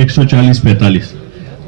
140-45।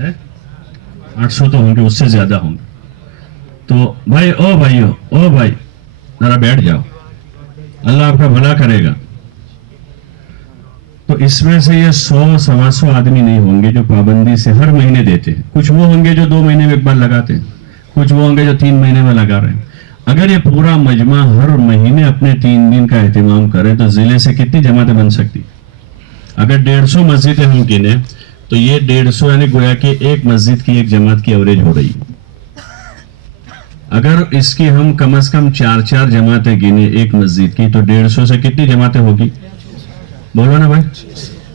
ہے 800 تو ہوں گے, اس سے زیادہ ہوں گے. تو بھائی او بھائی ذرا بیٹھ جاؤ, اللہ آپ کا بھلا کرے گا. تو اس میں سے یہ 100-125 آدمی نہیں ہوں گے جو پابندی سے ہر مہینے دیتے ہیں. کچھ وہ ہوں گے جو 2 مہینے میں ایک بار لگاتے ہیں, کچھ وہ ہوں گے جو 3 مہینے میں لگا رہے ہیں. اگر یہ پورا مجمع ہر مہینے اپنے 3 دن کا اہتمام کرے تو ضلع سے کتنی جماعتیں بن سکتی؟ اگر 150 مسجدیں ہم گنے تو یہ 150 یعنی گویا کہ ایک مسجد کی ایک جماعت کی ایوریج ہو رہی ہے. اگر اس کی ہم کم از کم 4 جماعتیں گنے ایک مسجد کی تو 150 سے کتنی جماعتیں ہوگی؟ بولو نا بھائی,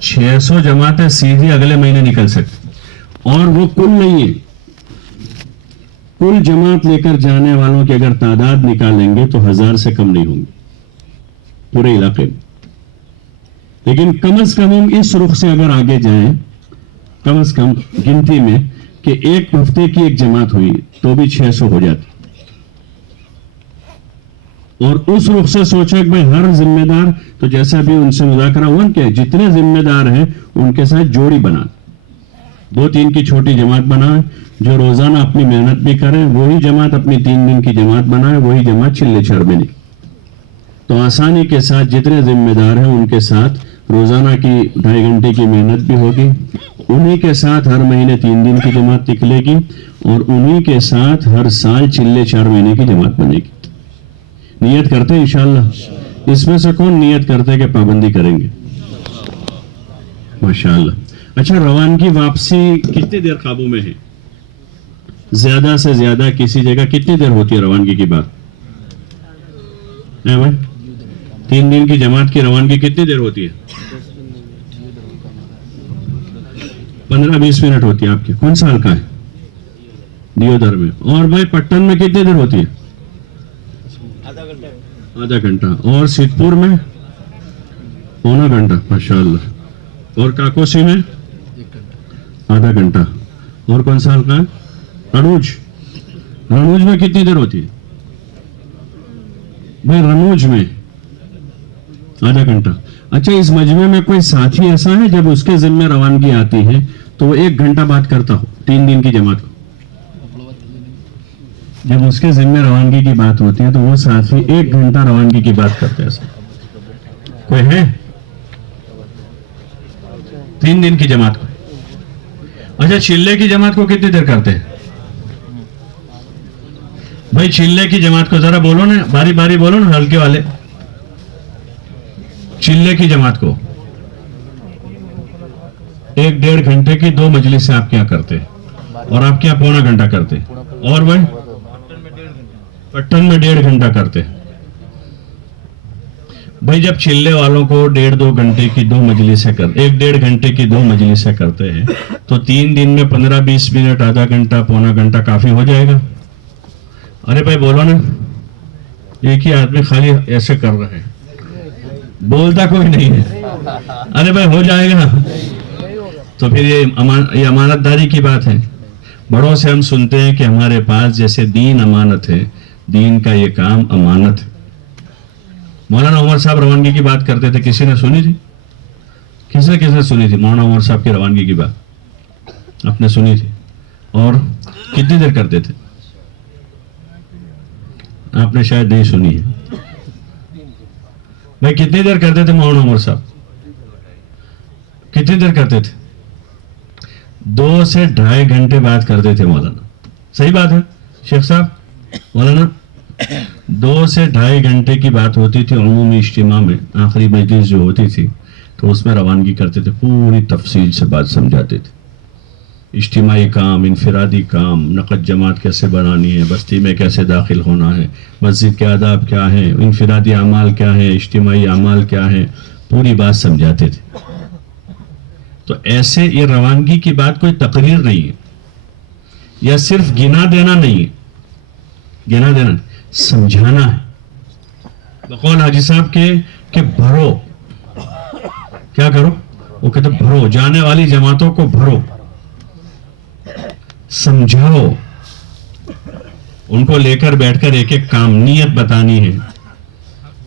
600 جماعتیں سیدھی اگلے مہینے نکل سکتی. اور وہ کل نہیں ہے, کل جماعت لے کر جانے والوں کی اگر تعداد نکالیں گے تو 1000 سے کم نہیں ہوں گے پورے علاقے میں. لیکن کم از کم ہم اس رخ سے اگر آگے جائیں, کم از کم گنتی میں کہ ایک ہفتے کی ایک جماعت ہوئی تو بھی 600 ہو جاتی. اور اس رخ سے سوچا کہ بھائی ہر ذمہ دار, تو جیسا بھی ان سے مذاکرہ ہوا کہ جتنے ذمہ دار ہیں ان کے ساتھ جوڑی بنا, 2-3 کی چھوٹی جماعت بنائیں جو روزانہ اپنی محنت بھی کریں, وہی جماعت اپنی 3 دن کی جماعت بنائیں, وہی جماعت چلے چڑ میں نہیں. تو آسانی کے ساتھ جتنے ذمہ دار ہیں ان کے ساتھ روزانہ کی 2.5 گھنٹے کی محنت بھی ہوگی, انہی کے ساتھ ہر مہینے 3 دن کی جماعت نکلے گی, اور انہی کے ساتھ ہر سال چلے 4 مہینے کی جماعت بنے گی. نیت کرتے ہیں انشاءاللہ. اس میں سے کون نیت کرتے ہیں کہ پابندی کریں گے؟ ماشاءاللہ. اچھا, روانگی واپسی کتنی دیر قابو میں ہے؟ زیادہ سے زیادہ کسی جگہ کتنی دیر ہوتی ہے روانگی کی بات؟ 3 دن کی جماعت کی روانگی کتنی دیر ہوتی ہے؟ 15-20 منٹ ہوتی ہے. آپ کی کون سال کا ہے؟ دیودھر میں. اور بھائی پٹن میں کتنی دیر ہوتی ہے؟ آدھا گھنٹہ. اور سیدپور میں 1.25 گھنٹہ. ماشاءاللہ. اور کاکوسی میں آدھا گھنٹہ. اور کون سال کا ہے؟ رنوج میں کتنی دیر ہوتی ہے بھائی؟ رنوج میں آدھا گھنٹہ. اچھا, اس مجمع میں کوئی ساتھی ایسا ہے جب اس کے ذمہ روانگی آتی ہے تو وہ 1 گھنٹہ بات کرتا ہو 3 دن کی جماعت کو؟ جب اس کے ذمہ روانگی کی بات ہوتی ہے تو وہ ساتھی 1 گھنٹہ روانگی کی بات کرتے ہیں. ایسا کوئی ہے 3 دن کی جماعت کو؟ اچھا, چلے کی جماعت کو کتنی دیر کرتے ہیں بھائی؟ چلے کی جماعت کو ذرا بولو نا, باری باری بولو نا, ہلکے والے. چلے کی جماعت کو 1-1.5 گھنٹے کی 2 مجلس سے آپ کیا کرتے, اور آپ کیا 1.25 گھنٹہ کرتے. اور بھائی پٹن میں 1.5 گھنٹہ کرتے. بھائی جب چلے والوں کو 1.5-2 گھنٹے کی 2 مجلسیں کرتے, 1-1.5 گھنٹے کی 2 مجلسیں کرتے ہیں تو 3 دن میں 15-20 منٹ, آدھا گھنٹہ, 1.25 گھنٹہ کافی ہو جائے گا. ارے بھائی بولو نا, ایک ہی آدمی خالی ایسے کر رہے ہیں, بولتا کوئی نہیں ہے. ارے بھائی ہو جائے گا. تو پھر یہ امانت داری کی بات ہے. بڑوں سے ہم سنتے ہیں کہ ہمارے پاس جیسے دین امانت ہے, دین کا یہ کام امانت ہے. مولانا عمر صاحب روانگی کی بات کرتے تھے, کسی نے سنی تھی؟ کس نے سنی تھی مولانا عمر صاحب کی روانگی کی بات؟ آپ نے سنی تھی. اور کتنی دیر کرتے تھے؟ آپ نے شاید نہیں سنی ہے. بھائی کتنی دیر کرتے تھے مولانا عمر صاحب؟ کتنی دیر کرتے تھے؟ 2 سے 2.5 گھنٹے بات کرتے تھے مولانا. صحیح بات ہے شیخ صاحب؟ مولانا 2 سے 2.5 گھنٹے کی بات ہوتی تھی عمومی اجتماع میں. آخری مجلس جو ہوتی تھی تو اس میں روانگی کرتے تھے, پوری تفصیل سے بات سمجھاتے تھے. اجتماعی کام, انفرادی کام, نقد جماعت کیسے بنانی ہے, بستی میں کیسے داخل ہونا ہے, مسجد کے آداب کیا ہیں, انفرادی اعمال کیا ہیں, اجتماعی اعمال کیا ہیں, پوری بات سمجھاتے تھے. تو ایسے یہ روانگی کی بات کوئی تقریر نہیں ہے, یا صرف گنا دینا نہیں ہے. گنا دینا, سمجھانا ہے. بقول حاجی صاحب کے کہ بھرو, کیا کرو؟ وہ کہتے بھرو, جانے والی جماعتوں کو بھرو, سمجھاؤ. ان کو لے کر بیٹھ کر ایک ایک کام, نیت بتانی ہے,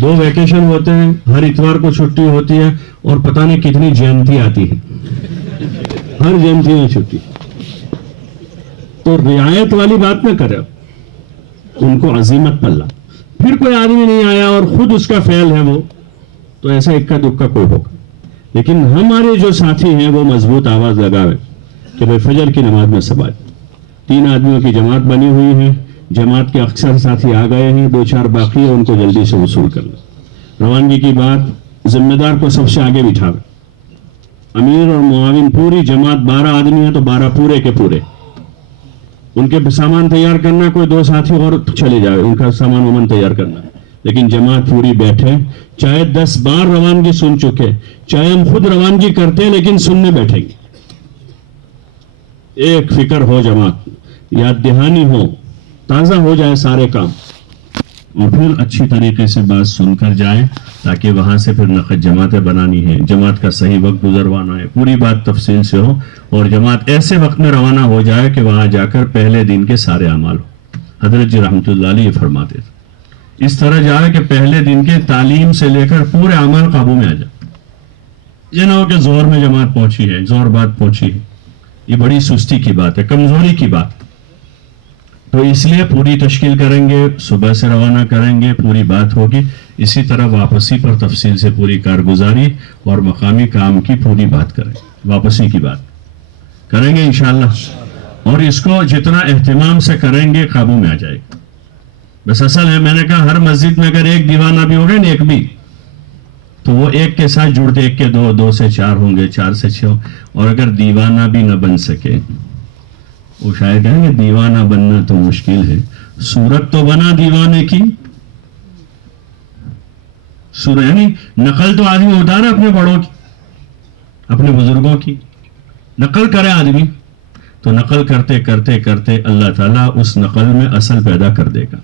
2 ویکیشن ہوتے ہیں, ہر اتوار کو چھٹی ہوتی ہے, اور پتہ نہیں کتنی جینتی آتی ہے, ہر جینتی میں چھٹی. تو رعایت والی بات نہ کرے, ان کو عزیمت پلہ. پھر کوئی آدمی نہیں آیا اور خود اس کا فعل ہے وہ, تو ایسا اکا دکا کوئی ہوگا. لیکن ہمارے جو ساتھی ہیں وہ مضبوط آواز لگاوے کہ بھائی فجر کی نماز میں سب آئے. 3 آدمیوں کی جماعت بنی ہوئی ہے, جماعت کے اکثر ساتھی آ گئے ہیں, 2-4 باقی ہیں, ان کو جلدی سے وصول کر لیں. روانگی کی بات ذمہ دار کو سب سے آگے بٹھاوے. امیر اور معاون پوری جماعت 12 آدمی ہیں تو 12 پورے کے پورے. ان کے سامان تیار کرنا, کوئی 2 ساتھی اور چلے جائے, ان کا سامان ومن تیار کرنا. لیکن جماعت پوری بیٹھے, چاہے 10 بار روانگی سن چکے, چاہے ہم خود روانگی کرتے لیکن سننے بیٹھیں گے. ایک فکر ہو, جماعت یاد دہانی ہو, تازہ ہو جائے سارے کام, اور پھر اچھی طریقے سے بات سن کر جائیں, تاکہ وہاں سے پھر نقد جماعتیں بنانی ہے, جماعت کا صحیح وقت گزروانا ہے, پوری بات تفصیل سے ہو, اور جماعت ایسے وقت میں روانہ ہو جائے کہ وہاں جا کر پہلے دن کے سارے اعمال ہو. حضرت جی رحمۃ اللہ علیہ یہ فرماتے تھے, اس طرح جائے کہ پہلے دن کے تعلیم سے لے کر پورے اعمال قابو میں آ جائے. یہ نہ ہو کہ زور میں جماعت پہنچی ہے, زور بات پہنچی ہے, یہ بڑی سستی کی بات ہے, کمزوری کی بات. تو اس لیے پوری تشکیل کریں گے, صبح سے روانہ کریں گے, پوری بات ہوگی. اسی طرح واپسی پر تفصیل سے پوری کارگزاری اور مقامی کام کی پوری بات کریں, واپسی کی بات کریں گے انشاءاللہ. اور اس کو جتنا اہتمام سے کریں گے قابو میں آ جائے گا. بس اصل ہے, میں نے کہا ہر مسجد میں اگر ایک دیوانہ بھی ہوگا نا, ایک بھی, تو وہ ایک کے ساتھ جڑتے, 1 کے 2, 2 سے 4 ہوں گے, 4 سے 6. اور اگر دیوانہ بھی نہ بن سکے, وہ شاید کہیں کہ دیوانہ بننا تو مشکل ہے, صورت تو بنا دیوانے کی. یعنی نقل تو آدمی اتارے اپنے بڑوں کی, اپنے بزرگوں کی نقل کرے آدمی, تو نقل کرتے کرتے کرتے اللہ تعالیٰ اس نقل میں اصل پیدا کر دے گا.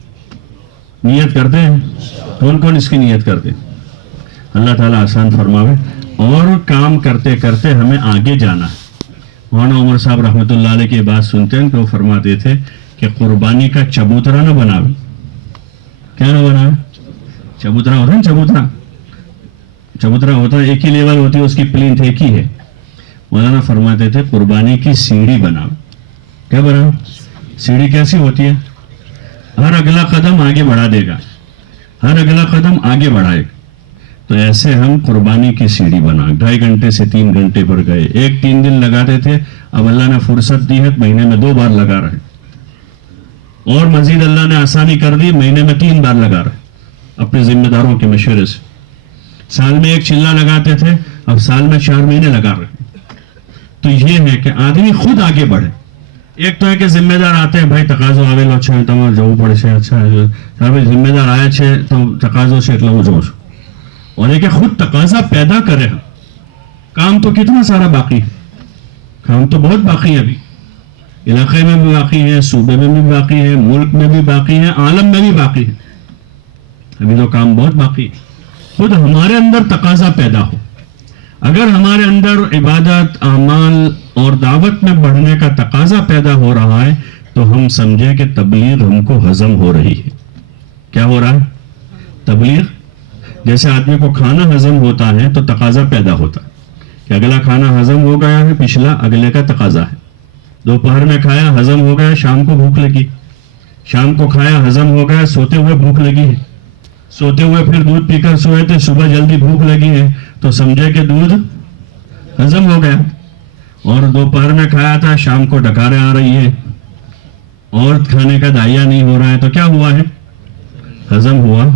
نیت کرتے ہیں, کون کون اس کی نیت کرتے ہیں؟ اللہ تعالیٰ آسان فرماوے. اور کام کرتے کرتے ہمیں آگے جانا ہے. مولانا عمر صاحب رحمۃ اللہ علیہ کی بات سنتے ہیں تو وہ فرماتے تھے کہ قربانی کا چبوترا نہ بناوے. کیا نہ بناوے؟ چبوترا ہوتا ہے, چبوترا ہوتا ہے, ایک ہی لیول ہوتی ہے, اس کی پلینٹ ایک ہی ہے. مولانا فرماتے تھے قربانی کی سیڑھی بناؤ. کیا بناؤ؟ سیڑھی کیسی ہوتی ہے؟ ہر اگلا قدم آگے بڑھا دے گا, ہر اگلا قدم آگے بڑھائے گا. تو ایسے ہم قربانی کی سیڑھی بنا, 2.5 گھنٹے سے 3 گھنٹے پر گئے. 1-3 دن لگاتے تھے, اب اللہ نے فرصت دی ہے, مہینے میں 2 بار لگا رہے. اور مزید اللہ نے آسانی کر دی, مہینے میں 3 بار لگا رہے, اپنے ذمہ داروں کے مشورے سے. سال میں 1 چلہ لگاتے تھے, اب سال میں 4 مہینے لگا رہے. تو یہ ہے کہ آدمی خود آگے بڑھے. ایک تو ہے کہ ذمہ دار آتے ہیں, بھائی تقاضو آوے لو اچھا ہے تمہارا جاؤ پڑے سے اچھا ہے, ذمہ دار آیا چھے تو تقاضو سے ایک لو جو. اور ایک خود تقاضا پیدا کرے. کام تو کتنا سارا باقی ہے, کام تو بہت باقی ہے, ابھی علاقے میں بھی باقی ہے, صوبے میں بھی باقی ہے, ملک میں بھی باقی ہے, عالم میں بھی باقی ہے. ابھی تو کام بہت باقی ہے. خود ہمارے اندر تقاضا پیدا ہو. اگر ہمارے اندر عبادت, اعمال اور دعوت میں بڑھنے کا تقاضا پیدا ہو رہا ہے, تو ہم سمجھیں کہ تبلیغ ہم کو ہضم ہو رہی ہے. کیا ہو رہا ہے؟ تبلیغ. جیسے آدمی کو کھانا ہضم ہوتا ہے تو تقاضا پیدا ہوتا ہے کہ اگلا کھانا ہضم ہو گیا ہے, پچھلا اگلے کا تقاضا ہے. دوپہر میں کھایا, ہضم ہو گیا, شام کو بھوک لگی. شام کو کھایا, ہضم ہو گیا, سوتے ہوئے بھوک لگی ہے. سوتے ہوئے پھر دودھ پی کر سوئے تھے, صبح جلدی بھوک لگی ہے, تو سمجھے کہ دودھ ہضم ہو گیا. اور دوپہر میں کھایا تھا, شام کو ڈکاریں آ رہی ہے اور کھانے کا دائیا نہیں ہو رہا ہے, تو کیا ہوا ہے؟ ہضم ہوا.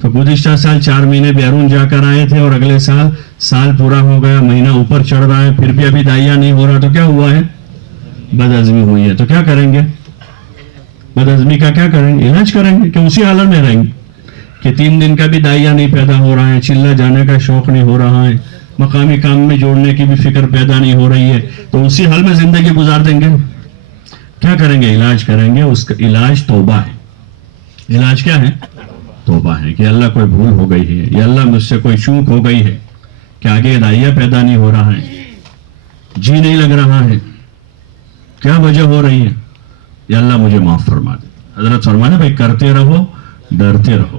تو گزشتہ سال 4 مہینے بیرون جا کر آئے تھے, اور اگلے سال پورا ہو گیا, مہینہ اوپر چڑھ رہا ہے, پھر بھی ابھی دائیا نہیں ہو رہا, تو کیا ہوا ہے؟ بد ہضمی ہوئی ہے. تو کیا کریں گے؟ بد ہضمی کا کیا کریں گے؟ علاج کریں گے, کہ اسی حالت میں رہیں گے کہ 3 دن کا بھی دائیا نہیں پیدا ہو رہا ہے, چلہ جانے کا شوق نہیں ہو رہا ہے, مقامی کام میں جوڑنے کی بھی فکر پیدا نہیں ہو رہی ہے, تو اسی حال میں زندگی گزار دیں گے. کیا کریں گے؟ علاج کریں گے. اس کا علاج توبہ ہے. علاج کیا ہے؟ توبہ ہے. کہ اللہ کوئی بھول ہو گئی ہے, یا اللہ مجھ سے کوئی چوک ہو گئی ہے, کہ آگے دائیا پیدا نہیں ہو رہا ہے, جی نہیں لگ رہا ہے, کیا وجہ ہو رہی ہے, یا اللہ مجھے معاف فرما دے. حضرت فرمایا بھائی کرتے رہو, ڈرتے رہو.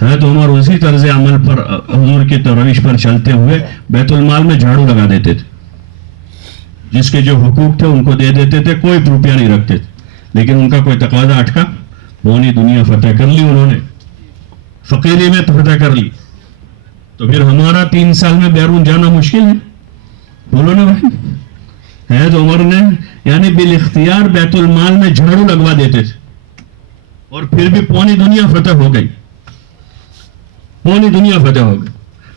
حضرت عمر اسی طرز عمل پر حضور کی روش پر چلتے ہوئے بیت المال میں جھاڑو لگا دیتے تھے. جس کے جو حقوق تھے ان کو دے دیتے تھے, کوئی روپیہ نہیں رکھتے تھے. لیکن ان کا کوئی تقاضا اٹکا, پوری دنیا فتح کر لی انہوں نے, فقیری میں فتح کر لی. تو پھر ہمارا 3 سال میں بیرون جانا مشکل ہے, بولو نا بھائی. حضرت عمر نے یعنی بالاختیار بیت المال میں جھاڑو لگوا دیتے تھے, اور پھر بھی پوری دنیا فتح ہو گئی, پوری دنیا فتح ہو گئی.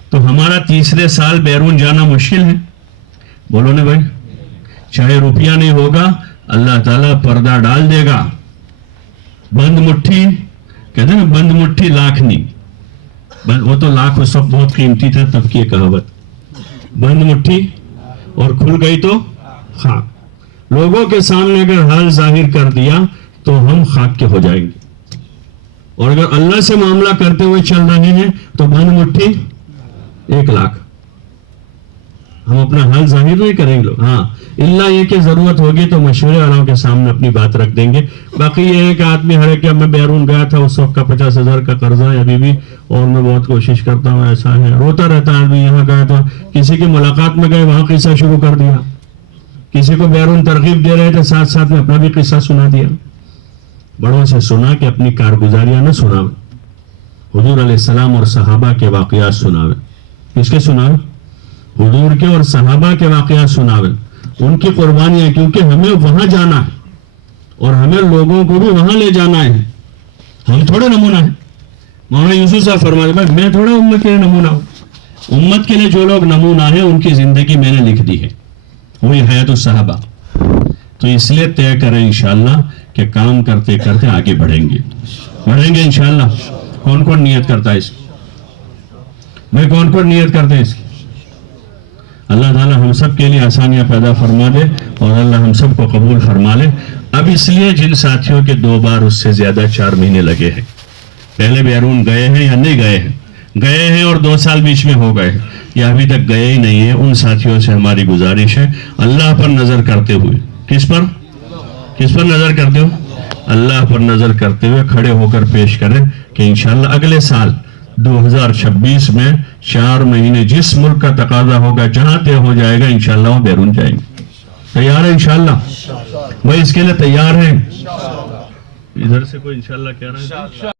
تو ہمارا تیسرے سال بیرون جانا مشکل ہے, بولو نا بھائی. چاہے روپیہ نہیں ہوگا, اللہ تعالیٰ پردہ ڈال دے گا. بند مٹھی کہتے ہیں نا, بند مٹھی لاکھ نہیں. وہ تو لاکھ اس وقت بہت قیمتی تھا, تب کی کہاوت. بند مٹھی اور کھل گئی تو خاک. لوگوں کے سامنے اگر حال ظاہر کر دیا تو ہم خاک کے ہو جائیں گے, اور اگر اللہ سے معاملہ کرتے ہوئے چل رہے ہیں تو بند مٹھی 1 لاکھ. ہم اپنا حال ظاہر نہیں کریں گے. ہاں, اللہ یہ کہ ضرورت ہوگی تو مشورے والوں کے سامنے اپنی بات رکھ دیں گے. باقی یہ ہے کہ آدمی ہر ایک, میں بیرون گیا تھا اس وقت کا 50,000 کا قرضہ ہے ابھی بھی, اور میں بہت کوشش کرتا ہوں, ایسا ہے, روتا رہتا ہے آدمی. یہاں گیا تھا, کسی کی ملاقات میں گئے, وہاں قصہ شروع کر دیا. کسی کو بیرون ترغیب دے رہے تھے, ساتھ ساتھ میں اپنا بھی قصہ سنا دیا. بڑوں سے سنا کہ اپنی کارگزاریاں نہ سناوے, حضور علیہ السلام اور صحابہ کے واقعات سناوے. کس کے سناوے؟ حضور کے اور صحابہ کے واقعات سناوے, ان کی قربانیاں. کیونکہ ہمیں وہاں جانا ہے اور ہمیں لوگوں کو بھی وہاں لے جانا ہے. ہم تھوڑے نمونہ ہیں. مولانا یوسف صاحب فرماتے بھائی میں تھوڑا امت کے لیے نمونہ ہوں. امت کے لیے جو لوگ نمونہ ہیں ان کی زندگی میں نے لکھ دی ہے, وہی حیات الصحابہ. تو اس لیے طے کریں انشاءاللہ کہ کام کرتے کرتے آگے بڑھیں گے انشاءاللہ. کون کون نیت کرتا ہے اس کی؟ میں کون کون نیت کرتے ہیں اس کی؟ اللہ تعالیٰ ہم سب کے لیے آسانیاں پیدا فرما دے, اور اللہ ہم سب کو قبول فرما لے. اب اس لیے جن ساتھیوں کے 2 بار اس سے زیادہ 4 مہینے لگے ہیں, پہلے بیرون گئے ہیں یا نہیں گئے ہیں, گئے ہیں اور 2 سال بیچ میں ہو گئے یا ابھی تک گئے ہی نہیں ہیں, ان ساتھیوں سے ہماری گزارش ہے اللہ پر نظر کرتے ہوئے. کس پر نظر کرتے ہو؟ اللہ پر نظر کرتے ہوئے کھڑے ہو کر پیش کریں کہ انشاءاللہ اگلے سال 2026 میں 4 مہینے جس ملک کا تقاضا ہوگا, جہاں طے ہو جائے گا انشاءاللہ وہ بیرون جائیں گے. تیار ہے انشاءاللہ؟ بھائی اس کے لیے تیار ہیں؟ ادھر سے کوئی انشاءاللہ کہہ رہا ہے؟